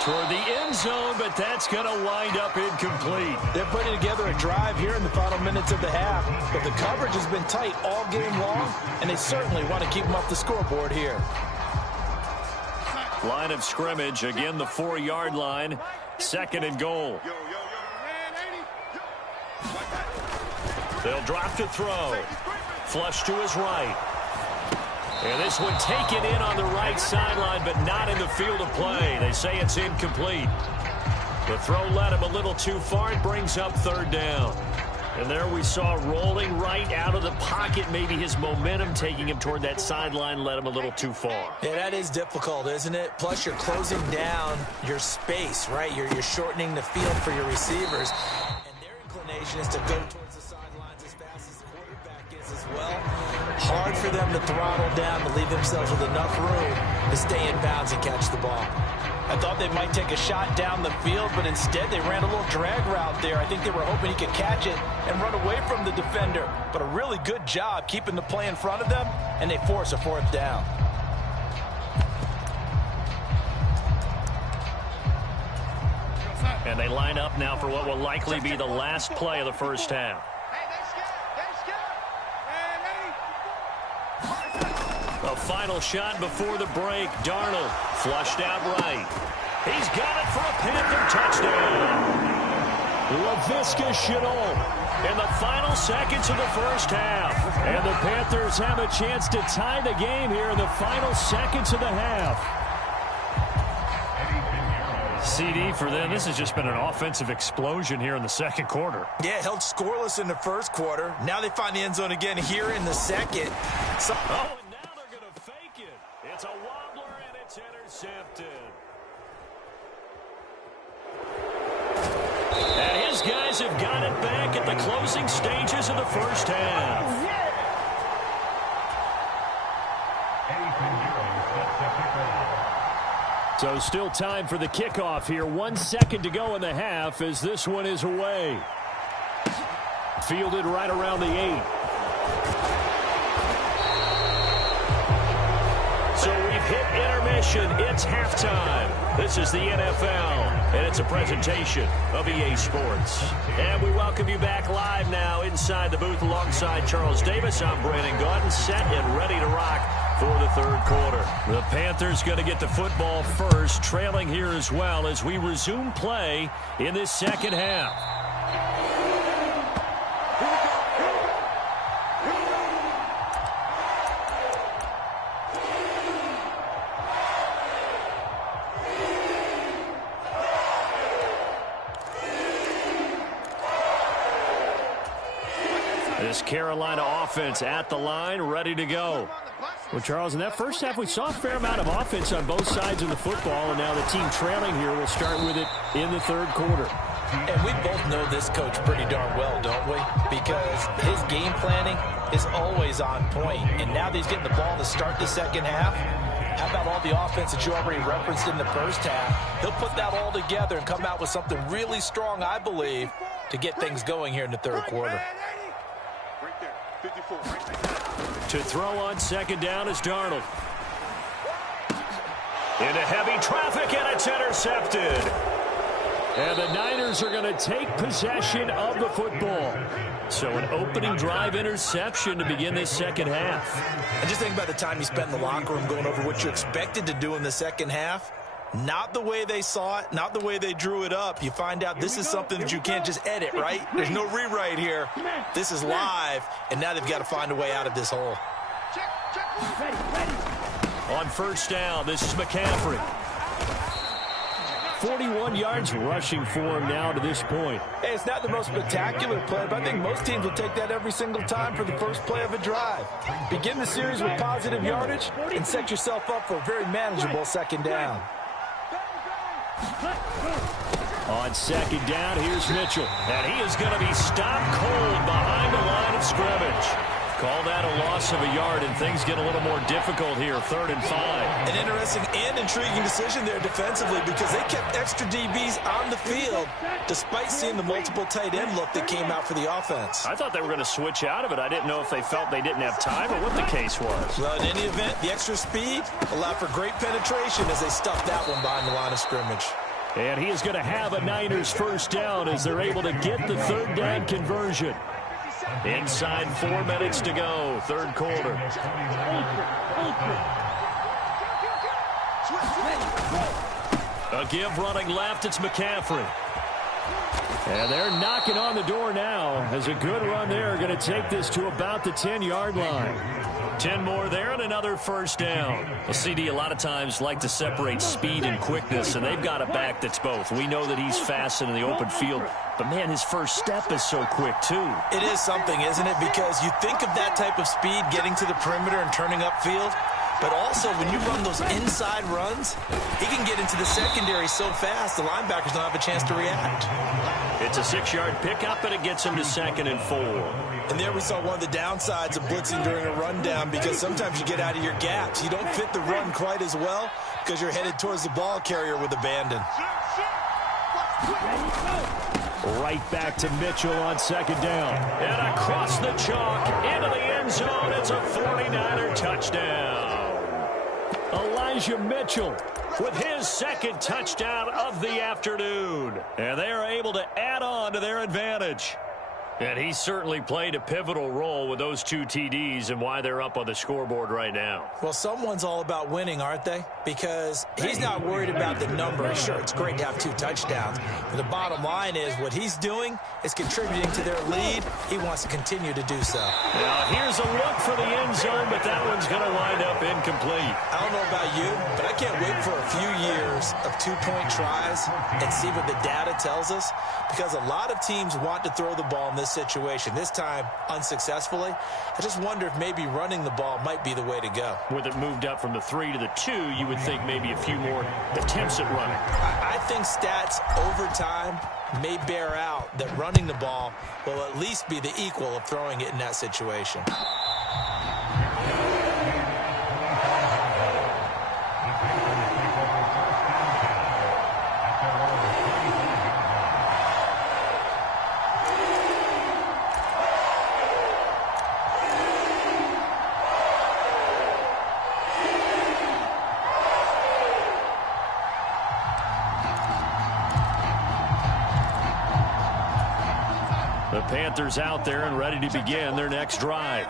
toward the end zone, but that's going to wind up incomplete. They're putting together a drive here in the final minutes of the half, but the coverage has been tight all game long, and they certainly want to keep them off the scoreboard here. Line of scrimmage, again the 4-yard line, 2nd and goal. They'll drop to throw. Flush to his right. And this one taken in on the right sideline, but not in the field of play. They say it's incomplete. The throw led him a little too far. It brings up 3rd down. And there we saw rolling right out of the pocket. Maybe his momentum taking him toward that sideline led him a little too far. Yeah, that is difficult, isn't it? Plus, you're closing down your space, right? You're shortening the field for your receivers. And their inclination is to go towards the sidelines as fast as the quarterback is as well. Hard for them to throttle down, to leave themselves with enough room to stay in bounds and catch the ball. I thought they might take a shot down the field, but instead they ran a little drag route there. I think they were hoping he could catch it and run away from the defender. But a really good job keeping the play in front of them, and they force a 4th down. And they line up now for what will likely be the last play of the 1st half. A final shot before the break. Darnold flushed out right. He's got it for a Panther touchdown. Laviska Shenault in the final seconds of the first half. And the Panthers have a chance to tie the game here in the final seconds of the half. CD for them. This has just been an offensive explosion here in the second quarter. Yeah, held scoreless in the first quarter. Now they find the end zone again here in the second. And now they're going to fake it. It's a wobbler, and it's intercepted. And his guys have got it back at the closing stages of the first half. So still time for the kickoff here. 1 second to go in the half as this one is away. Fielded right around the 8. So we've hit intermission. It's halftime. This is the NFL, and it's a presentation of EA Sports. And we welcome you back live now inside the booth alongside Charles Davis. I'm Brandon Gaudin, set and ready to rock for the third quarter. The Panthers going to get the football first, trailing here as well as we resume play in this second half. This Carolina offense at the line, ready to go. Well, Charles, in that first half, we saw a fair amount of offense on both sides of the football, and now the team trailing here will start with it in the third quarter. And we both know this coach pretty darn well, don't we? Because his game planning is always on point. And now that he's getting the ball to start the second half, how about all the offense that you already referenced in the first half? He'll put that all together and come out with something really strong, I believe, to get things going here in the third quarter. To throw on second down is Darnold. Into heavy traffic, and it's intercepted. And the Niners are going to take possession of the football. So an opening drive interception to begin this second half. And just think about the time you spent in the locker room going over what you expected to do in the second half. Not the way they saw it, not the way they drew it up. You find out this is something that you can't just edit, right? There's no rewrite here. This is live, and now they've got to find a way out of this hole. On first down, this is McCaffrey. 41 yards rushing for him now to this point. Hey, it's not the most spectacular play, but I think most teams will take that every single time for the first play of a drive. Begin the series with positive yardage and set yourself up for a very manageable second down. On second down, here's Mitchell. And he is going to be stopped cold behind the line of scrimmage. Call that a loss of a yard, and things get a little more difficult here, 3rd and 5. An interesting and intriguing decision there defensively because they kept extra DBs on the field despite seeing the multiple tight end look that came out for the offense. I thought they were going to switch out of it. I didn't know if they felt they didn't have time or what the case was. Well, in any event, the extra speed allowed for great penetration as they stuffed that one behind the line of scrimmage. And he is going to have a Niners first down as they're able to get the third down conversion. Inside 4 minutes to go, third quarter. A give running left, it's McCaffrey. And they're knocking on the door now as a good run there. Going to take this to about the 10-yard line. 10 more there and another first down. Well, CD a lot of times like to separate speed and quickness, and they've got a back that's both. We know that he's fast in the open field, but, man, his first step is so quick, too. It is something, isn't it? Because you think of that type of speed getting to the perimeter and turning upfield, but also when you run those inside runs, he can get into the secondary so fast the linebackers don't have a chance to react. It's a 6-yard pickup, and it gets him to 2nd and 4. And there we saw one of the downsides of blitzing during a rundown because sometimes you get out of your gaps. You don't fit the run quite as well because you're headed towards the ball carrier with abandon. Right back to Mitchell on second down. And across the chalk into the end zone. It's a 49er touchdown. Elijah Mitchell with his second touchdown of the afternoon. And they are able to add on to their advantage. And he certainly played a pivotal role with those 2 TDs and why they're up on the scoreboard right now. Well, someone's all about winning, aren't they? Because he's not worried about the numbers. Sure, it's great to have 2 touchdowns. But the bottom line is what he's doing is contributing to their lead. He wants to continue to do so. Now, here's a look for the end zone, but that one's going to wind up incomplete. I don't know about you, but I can't wait for a few years of 2-point tries and see what the data tells us. Because a lot of teams want to throw the ball in this situation, this time unsuccessfully. I just wonder if maybe running the ball might be the way to go. With it moved up from the 3 to the 2, you would think maybe a few more attempts at running. I think stats over time may bear out that running the ball will at least be the equal of throwing it in that situation. The Panthers out there and ready to begin their next drive.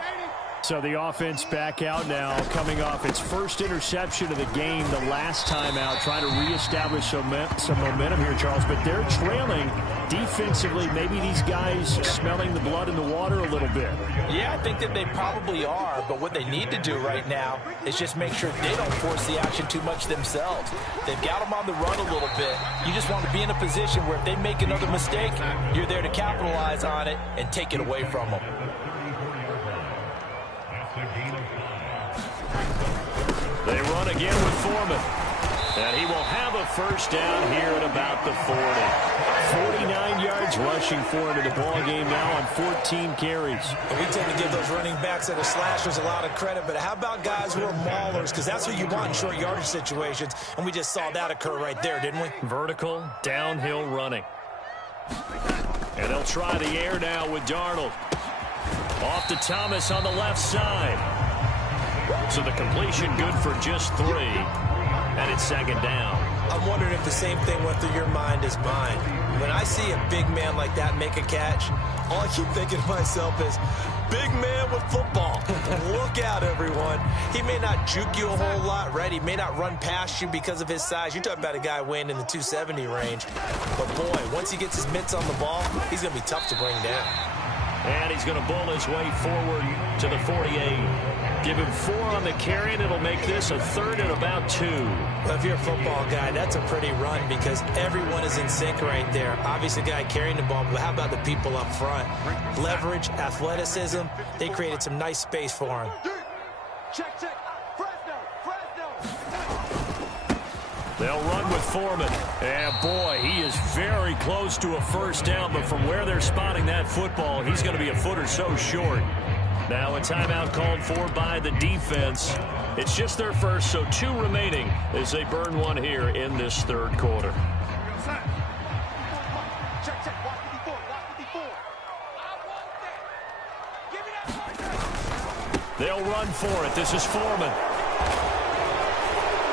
So the offense back out now, coming off its first interception of the game the last time out, trying to reestablish some momentum here, Charles. But they're trailing defensively. Maybe these guys smelling the blood in the water a little bit. Yeah, I think that they probably are. But what they need to do right now is just make sure they don't force the action too much themselves. They've got them on the run a little bit. You just want to be in a position where if they make another mistake, you're there to capitalize on it and take it away from them. They run again with Foreman. And he will have a first down here at about the 40. 49 yards rushing for him in the ball game now on 14 carries. We tend to give those running backs that are slashers a lot of credit, but how about guys who are maulers? Because that's what you want in short yardage situations, and we just saw that occur right there, didn't we? Vertical, downhill running. And they'll try the air now with Darnold. Off to Thomas on the left side. So the completion good for just 3. And it's second down. I'm wondering if the same thing went through your mind as mine. When I see a big man like that make a catch, all I keep thinking to myself is, big man with football. Look out, everyone. He may not juke you a whole lot, right? He may not run past you because of his size. You're talking about a guy weighing in the 270 range. But, boy, once he gets his mitts on the ball, he's going to be tough to bring down. And he's going to bull his way forward to the 48. Give him 4 on the carry, and it'll make this a 3rd and about 2. Well, if you're a football guy, that's a pretty run because everyone is in sync right there. Obviously, the guy carrying the ball, but how about the people up front? Leverage, athleticism, they created some nice space for him. Check, check. Fresno. They'll run with Foreman. And, boy, he is very close to a first down, but from where they're spotting that football, he's going to be a foot or so short. Now a timeout called for by the defense. It's just their first, so 2 remaining as they burn one here in this 3rd quarter. Check, check. Watch 54. Give me that. They'll run for it. This is Foreman.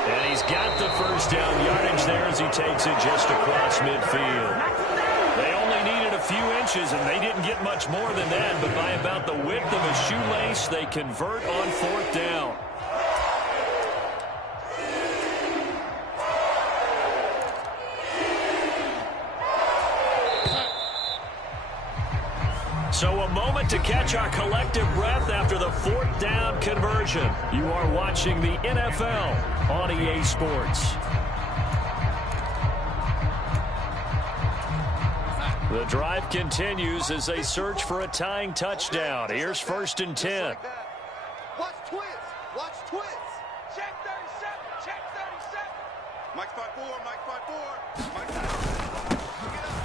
And he's got the first down yardage there as he takes it just across midfield. They only needed a few inches, and they didn't get much more than that, but by about the width of a shoelace, they convert on 4th down. So a moment to catch our collective breath after the 4th down conversion. You are watching the NFL on EA Sports. The drive continues as they search for a tying touchdown. Here's 1st and 10. Watch twins. Check 37. Mike 5-4.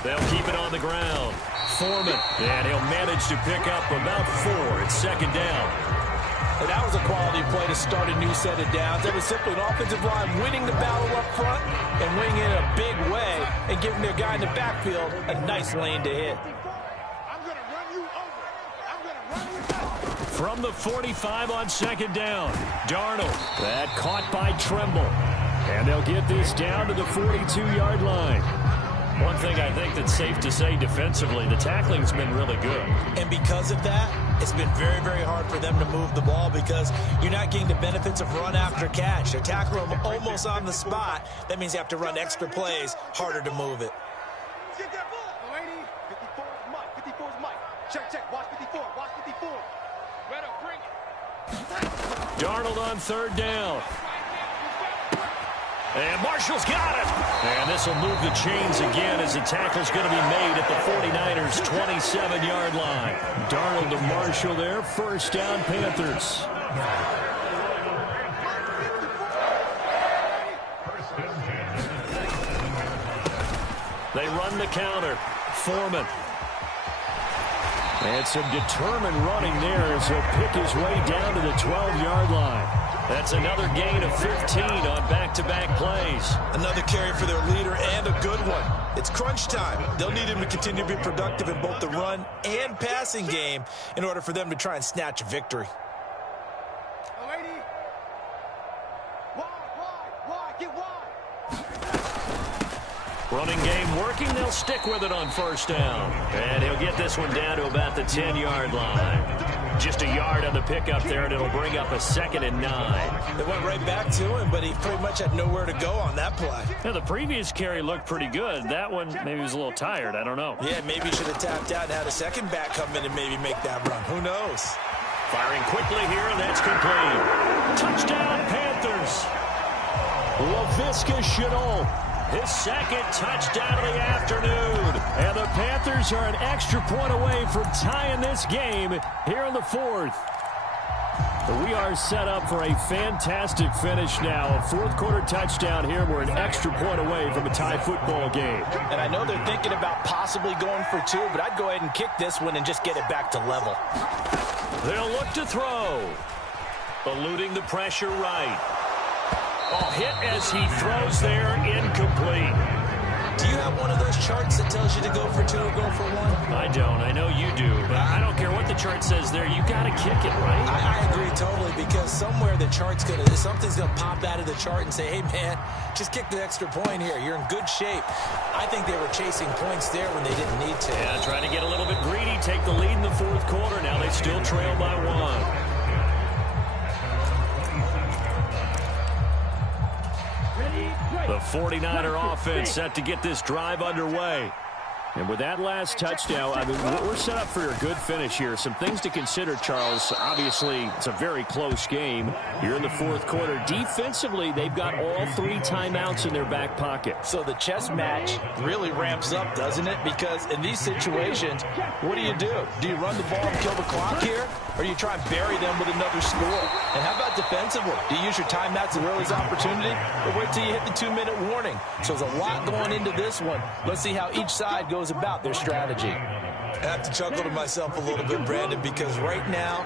They'll keep it on the ground. Foreman, and he'll manage to pick up about 4. It's 2nd down. And that was a quality play to start a new set of downs. That was simply an offensive line winning the battle up front and winning it in a big way and giving their guy in the backfield a nice lane to hit. I'm going to run you over. From the 45 on 2nd down, Darnold. That caught by Tremble. And they'll get this down to the 42-yard line. One thing I think that's safe to say defensively, the tackling's been really good. And because of that, it's been very, very hard for them to move the ball because you're not getting the benefits of run after catch. They're tackling them almost on the spot. That means you have to run extra plays, harder to move it. Get that ball. 54 is Mike. 54 is Mike. Check, check. Watch 54. Watch 54. Redo, bring it. Darnold on third down. And Marshall's got it. And this will move the chains again as the tackle's going to be made at the 49ers' 27-yard line. Darnold to Marshall there. First down, Panthers. They run the counter. Foreman. And some determined running there as he'll pick his way down to the 12-yard line. That's another gain of 15 on back-to-back plays. Another carry for their leader and a good one. It's crunch time. They'll need him to continue to be productive in both the run and passing game in order for them to try and snatch a victory. Wide, get wide. Running game working. They'll stick with it on first down. And he'll get this one down to about the 10-yard line. Just a yard on the pickup there, and it'll bring up a 2nd and 9. They went right back to him, but he pretty much had nowhere to go on that play. Yeah, the previous carry looked pretty good. That one, maybe he was a little tired. I don't know. Yeah, maybe he should have tapped out and had a second back come in and maybe make that run. Who knows? Firing quickly here, and that's complete. Touchdown, Panthers. Laviska Shenault. His second touchdown of the afternoon. And the Panthers are an extra point away from tying this game here in the 4th. We are set up for a fantastic finish now. A fourth-quarter touchdown here. We're an extra point away from a tie football game. And I know they're thinking about possibly going for 2, but I'd go ahead and kick this one and just get it back to level. They'll look to throw. Eluding the pressure right. Hit as he throws there, incomplete. Do you have one of those charts that tells you to go for 2 or go for 1? I don't. I know you do, but I don't care what the chart says there. You got to kick it, right? I agree totally because somewhere the chart's something's going to pop out of the chart and say, hey, man, just kick the extra point here. You're in good shape. I think they were chasing points there when they didn't need to. Yeah, trying to get a little bit greedy, take the lead in the 4th quarter. Now they still trail by 1. The 49er offense set to get this drive underway. And with that last touchdown, I mean, we're set up for a good finish here. Some things to consider, Charles. Obviously, it's a very close game. You're in the 4th quarter. Defensively, they've got all 3 timeouts in their back pocket. So the chess match really ramps up, doesn't it? Because in these situations, what do? Do you run the ball and kill the clock here? Or do you try and bury them with another score? And how about defensively? Do you use your timeouts as early as opportunity? Or wait till you hit the 2-minute warning? So there's a lot going into this one. Let's see how each side goes about their strategy. I have to chuckle to myself a little bit, Brandon, because right now,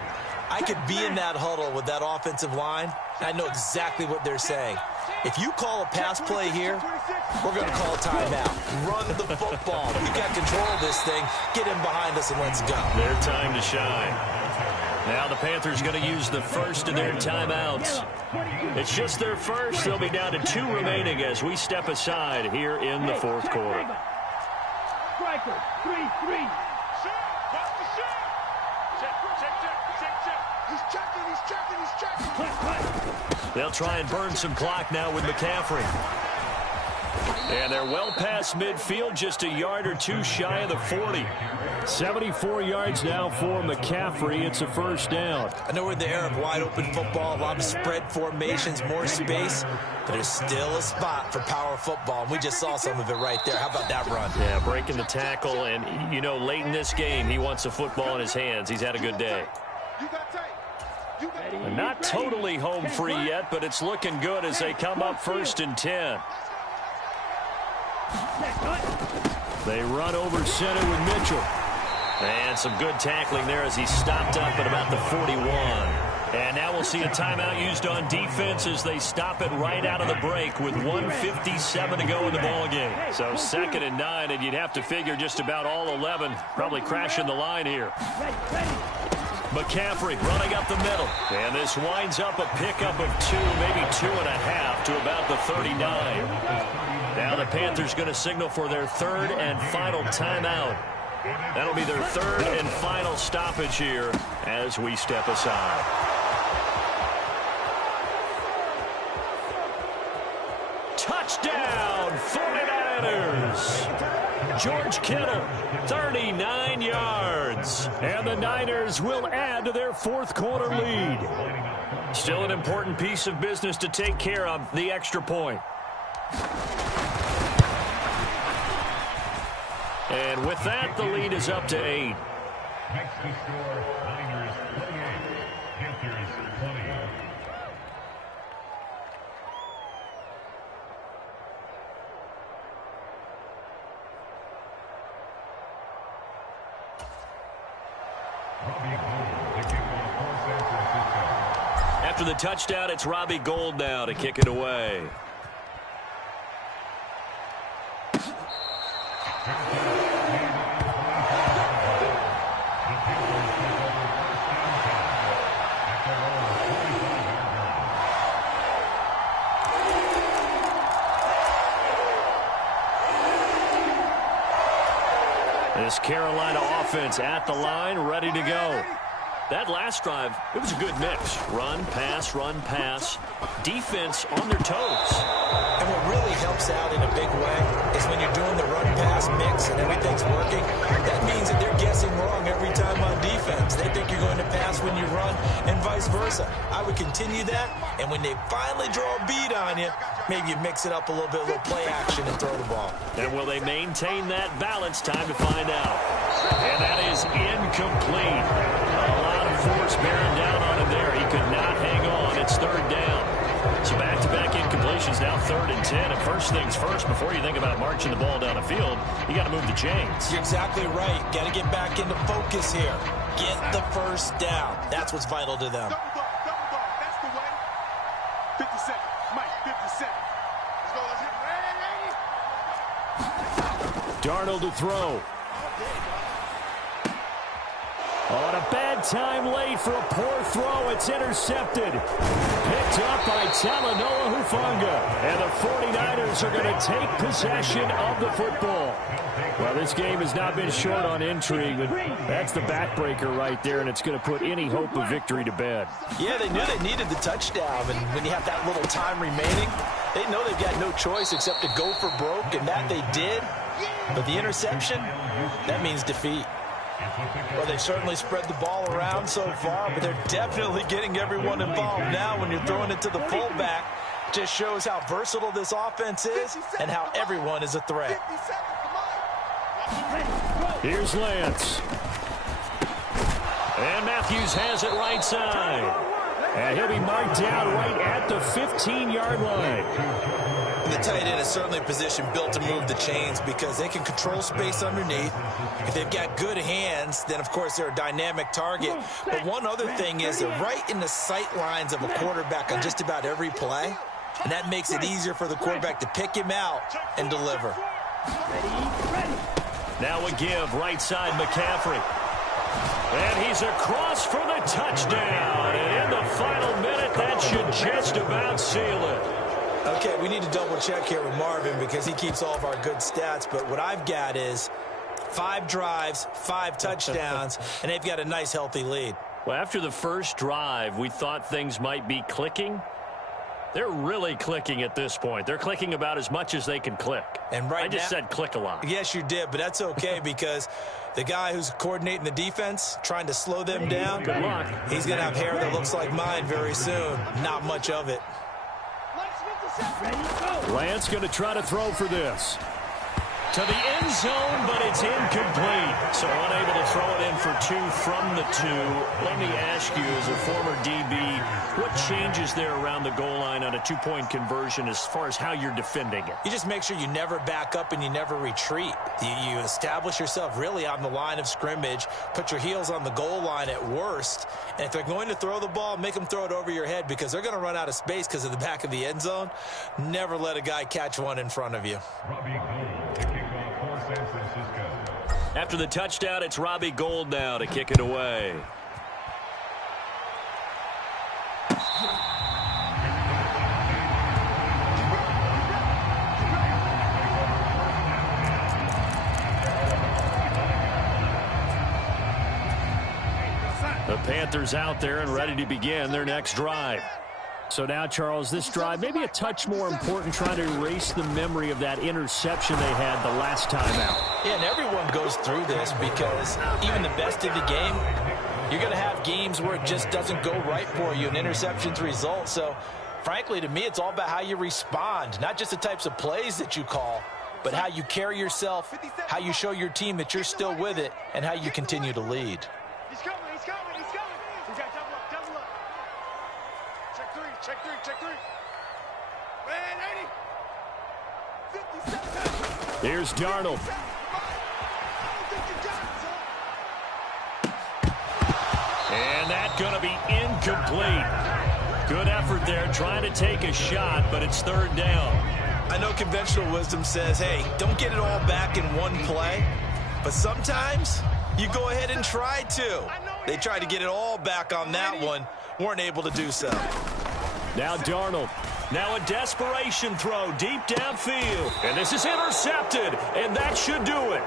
I could be in that huddle with that offensive line. I know exactly what they're saying. If you call a pass play here, we're going to call a timeout. Run the football. You got control of this thing. Get in behind us and let's go. Their time to shine. Now the Panthers going to use the first of their timeouts. It's just their first. They'll be down to 2 remaining as we step aside here in the 4th quarter. Striker, 3-3. They'll try and burn some clock now with McCaffrey. And they're well past midfield, just a yard or 2 shy of the 40. 74 yards now for McCaffrey. It's a first down. I know we're in the era of wide-open football, a lot of spread formations, more space, but there's still a spot for power football, and we just saw some of it right there. How about that run? Yeah, breaking the tackle, and, you know, late in this game, he wants the football in his hands. He's had a good day. And not totally home free yet, but it's looking good as they come up 1st and 10. They run over center with Mitchell. And some good tackling there as he stopped up at about the 41. And now we'll see a timeout used on defense as they stop it right out of the break with 1:57 to go in the ballgame. So 2nd and 9, and you'd have to figure just about all 11 probably crashing the line here. McCaffrey running up the middle. And this winds up a pickup of 2, maybe 2.5 to about the 39. Now the Panthers going to signal for their third and final timeout. That'll be their third and final stoppage here as we step aside. Touchdown, 49ers. George Kittle, 39 yards. And the Niners will add to their fourth quarter lead. Still an important piece of business to take care of, the extra point. And with that, the lead is up to 8. Next to score, Niners 28, Panthers 20. After the touchdown, it's Robbie Gould now to kick it away. This Carolina offense at the line, ready to go. That last drive, it was a good mix. Run, pass, defense on their toes. And what really helps out in a big way is when you're doing the run-pass mix and everything's working, that means that they're guessing wrong every time on defense. They think you're going to pass when you run and vice versa. I would continue that, and when they finally draw a beat on you, maybe you mix it up a little bit, a little play action and throw the ball. And will they maintain that balance? Time to find out. And that is incomplete. A lot of force bearing down on him there. He could not hang on. It's third down. So back-to-back incompletions, now 3rd and 10. And first things first, before you think about marching the ball down the field, you got to move the chains. You're exactly right. Got to get back into focus here. Get the first down. That's what's vital to them. Double dog, that's the way. 50 seconds, Mike, 50 seconds. Let's go, let's hit. Darnold to throw. On a bad time late for a poor throw. It's intercepted. Picked up by Talanoa Hufanga. And the 49ers are going to take possession of the football. Well, this game has not been short on intrigue, but that's the backbreaker right there, and it's going to put any hope of victory to bed. Yeah, they knew they needed the touchdown, and when you have that little time remaining, they know they've got no choice except to go for broke, and that they did. But the interception, that means defeat. Well, they've certainly spread the ball around so far, but they're definitely getting everyone involved now when you're throwing it to the fullback. Just shows how versatile this offense is and how everyone is a threat. Here's Lance. And Matthews has it right side. And he'll be marked down right at the 15-yard line. The tight end is certainly a position built to move the chains because they can control space underneath. If they've got good hands, then, of course, they're a dynamic target. But one other thing is they're right in the sight lines of a quarterback on just about every play, and that makes it easier for the quarterback to pick him out and deliver. Now a give, right side, McCaffrey. And he's across for the touchdown. And in the final minute, that should just about seal it. Okay, we need to double-check here with Marvin because he keeps all of our good stats. But what I've got is 5 drives, 5 touchdowns, and they've got a nice, healthy lead. Well, after the first drive, we thought things might be clicking. They're really clicking at this point. They're clicking about as much as they can click. And right I just said click a lot. Yes, you did, but that's okay because the guy who's coordinating the defense, trying to slow them down, good luck. He's going to have hair that looks like mine very soon. Not much of it. Lance going to try to throw for this. To the end zone, but it's incomplete. So unable to throw it in for 2 from the 2. Let me ask you, as a former DB, what changes there around the goal line on a 2-point conversion as far as how you're defending it? You just make sure you never back up and you never retreat. You establish yourself really on the line of scrimmage, put your heels on the goal line at worst, and if they're going to throw the ball, make them throw it over your head because they're going to run out of space because of the back of the end zone. Never let a guy catch one in front of you. After the touchdown, it's Robbie Gould now to kick it away. The Panthers out there and ready to begin their next drive. So now, Charles, this drive maybe a touch more important, trying to erase the memory of that interception they had the last time out. Yeah, and everyone goes through this because even the best of the game, you're going to have games where it just doesn't go right for you, and interceptions result. So, frankly, to me, it's all about how you respond, not just the types of plays that you call, but how you carry yourself, how you show your team that you're still with it, and how you continue to lead. He's coming, he's coming, he's coming. He's got double up, double up. Check three, check three, check three. Man, 80. 57. Here's Darnold. And that's going to be incomplete. Good effort there trying to take a shot, but it's third down. I know conventional wisdom says, hey, don't get it all back in one play. But sometimes you go ahead and try to. They tried to get it all back on that one. Weren't able to do so. Now Darnold. Now a desperation throw deep downfield. And this is intercepted. And that should do it.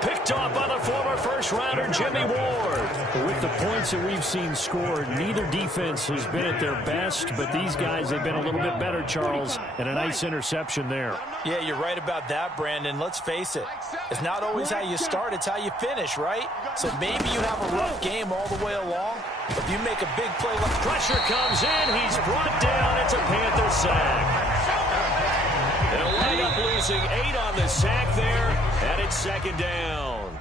Picked off by the former first-rounder Jimmy Ward. With the points that we've seen scored, neither defense has been at their best, but these guys have been a little bit better, Charles, and a nice interception there. Yeah, you're right about that, Brandon. Let's face it. It's not always how you start, it's how you finish, right? So maybe you have a rough game all the way along, but if you make a big play. Pressure comes in. He's brought down. It's a Panther sack. They'll wind up losing 8 on the sack there, and it's second down.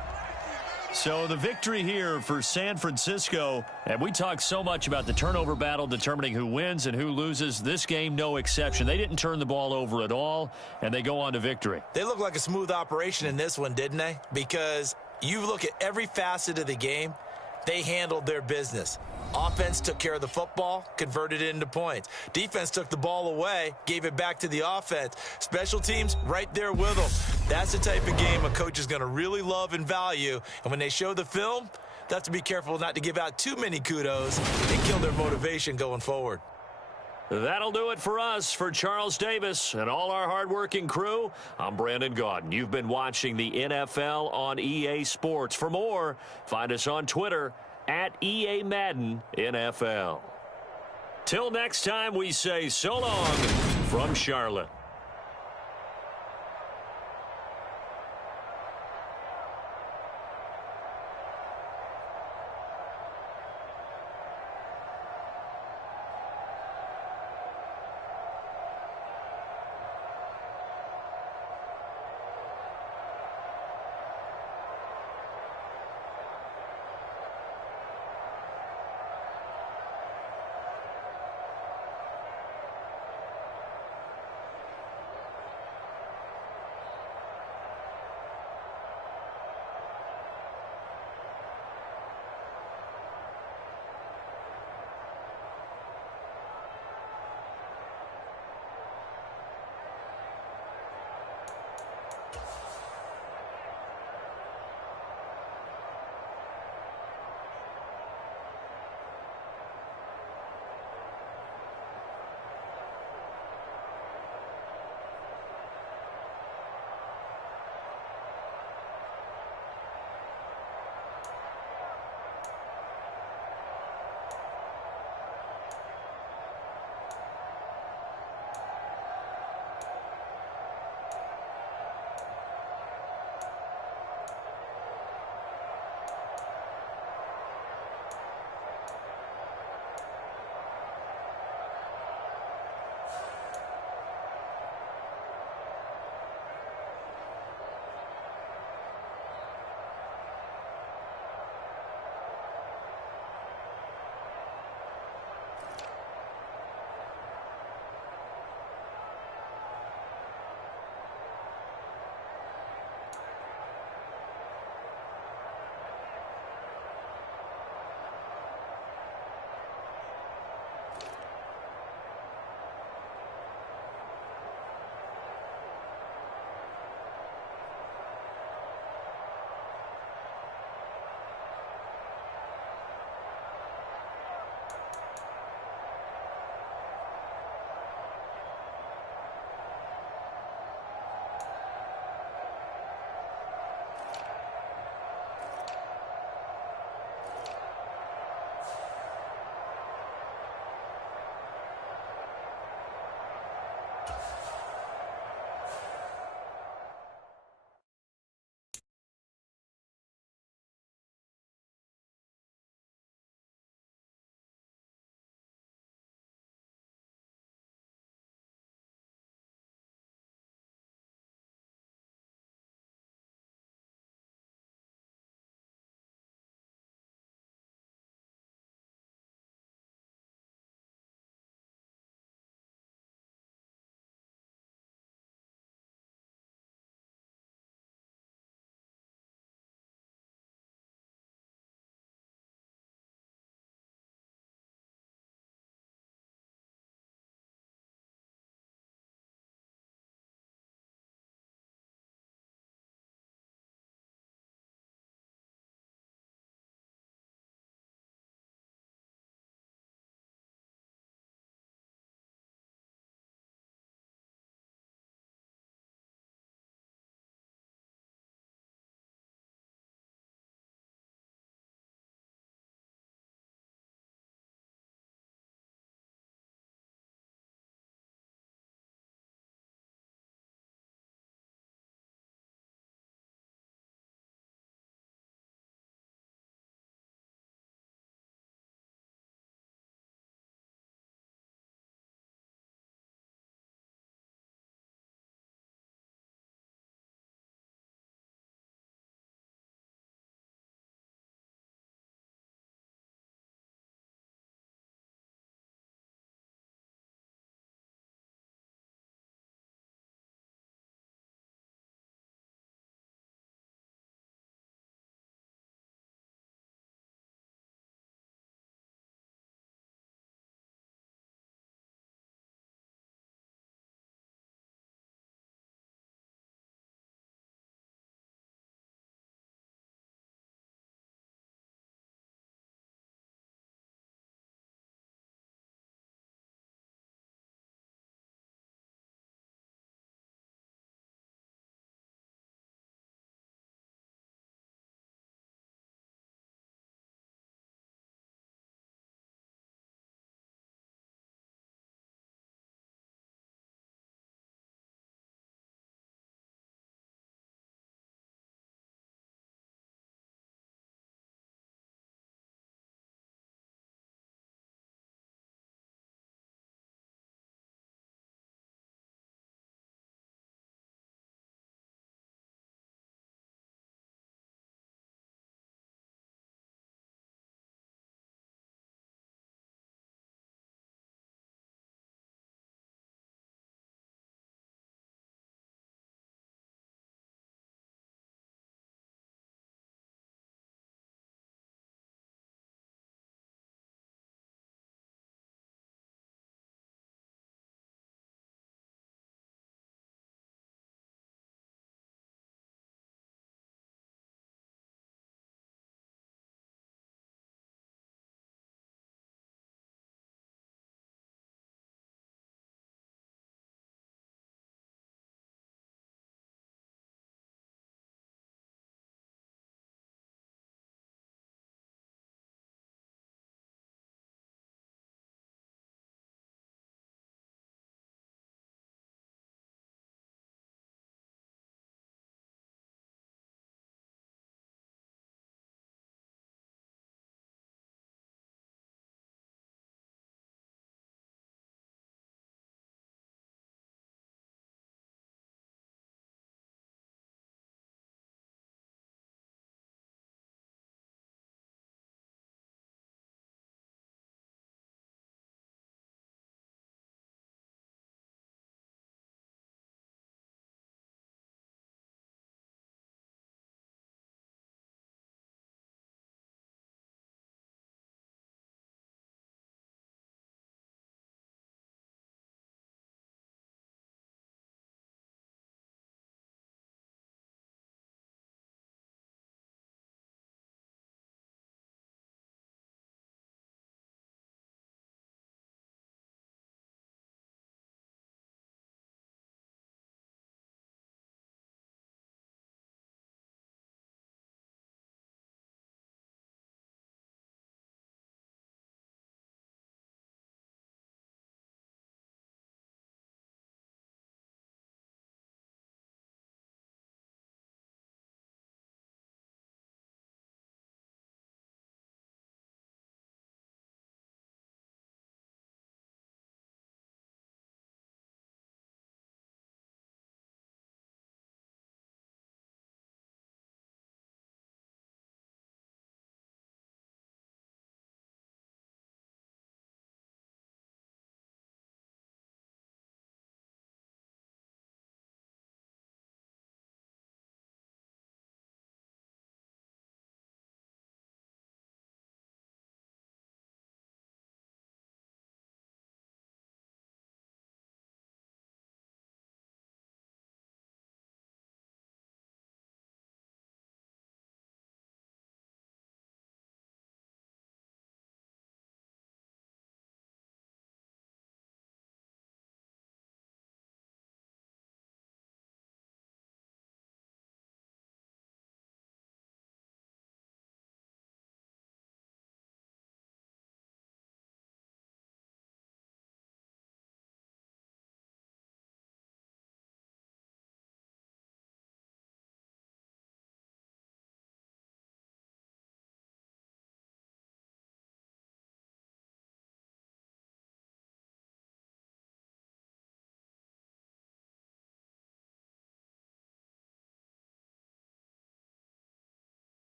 So the victory here for San Francisco, and we talk so much about the turnover battle determining who wins and who loses. This game, no exception. They didn't turn the ball over at all, and they go on to victory. They look like a smooth operation in this one, didn't they? Because you look at every facet of the game, they handled their business. Offense took care of the football, converted it into points. Defense took the ball away, gave it back to the offense. Special teams right there with them. That's the type of game a coach is going to really love and value. And when they show the film, they have to be careful not to give out too many kudos and kill their motivation going forward. That'll do it for us. For Charles Davis and all our hardworking crew, I'm Brandon Gaudin. You've been watching the NFL on EA Sports. For more, find us on Twitter at EA Madden NFL. Till next time, we say so long from Charlotte.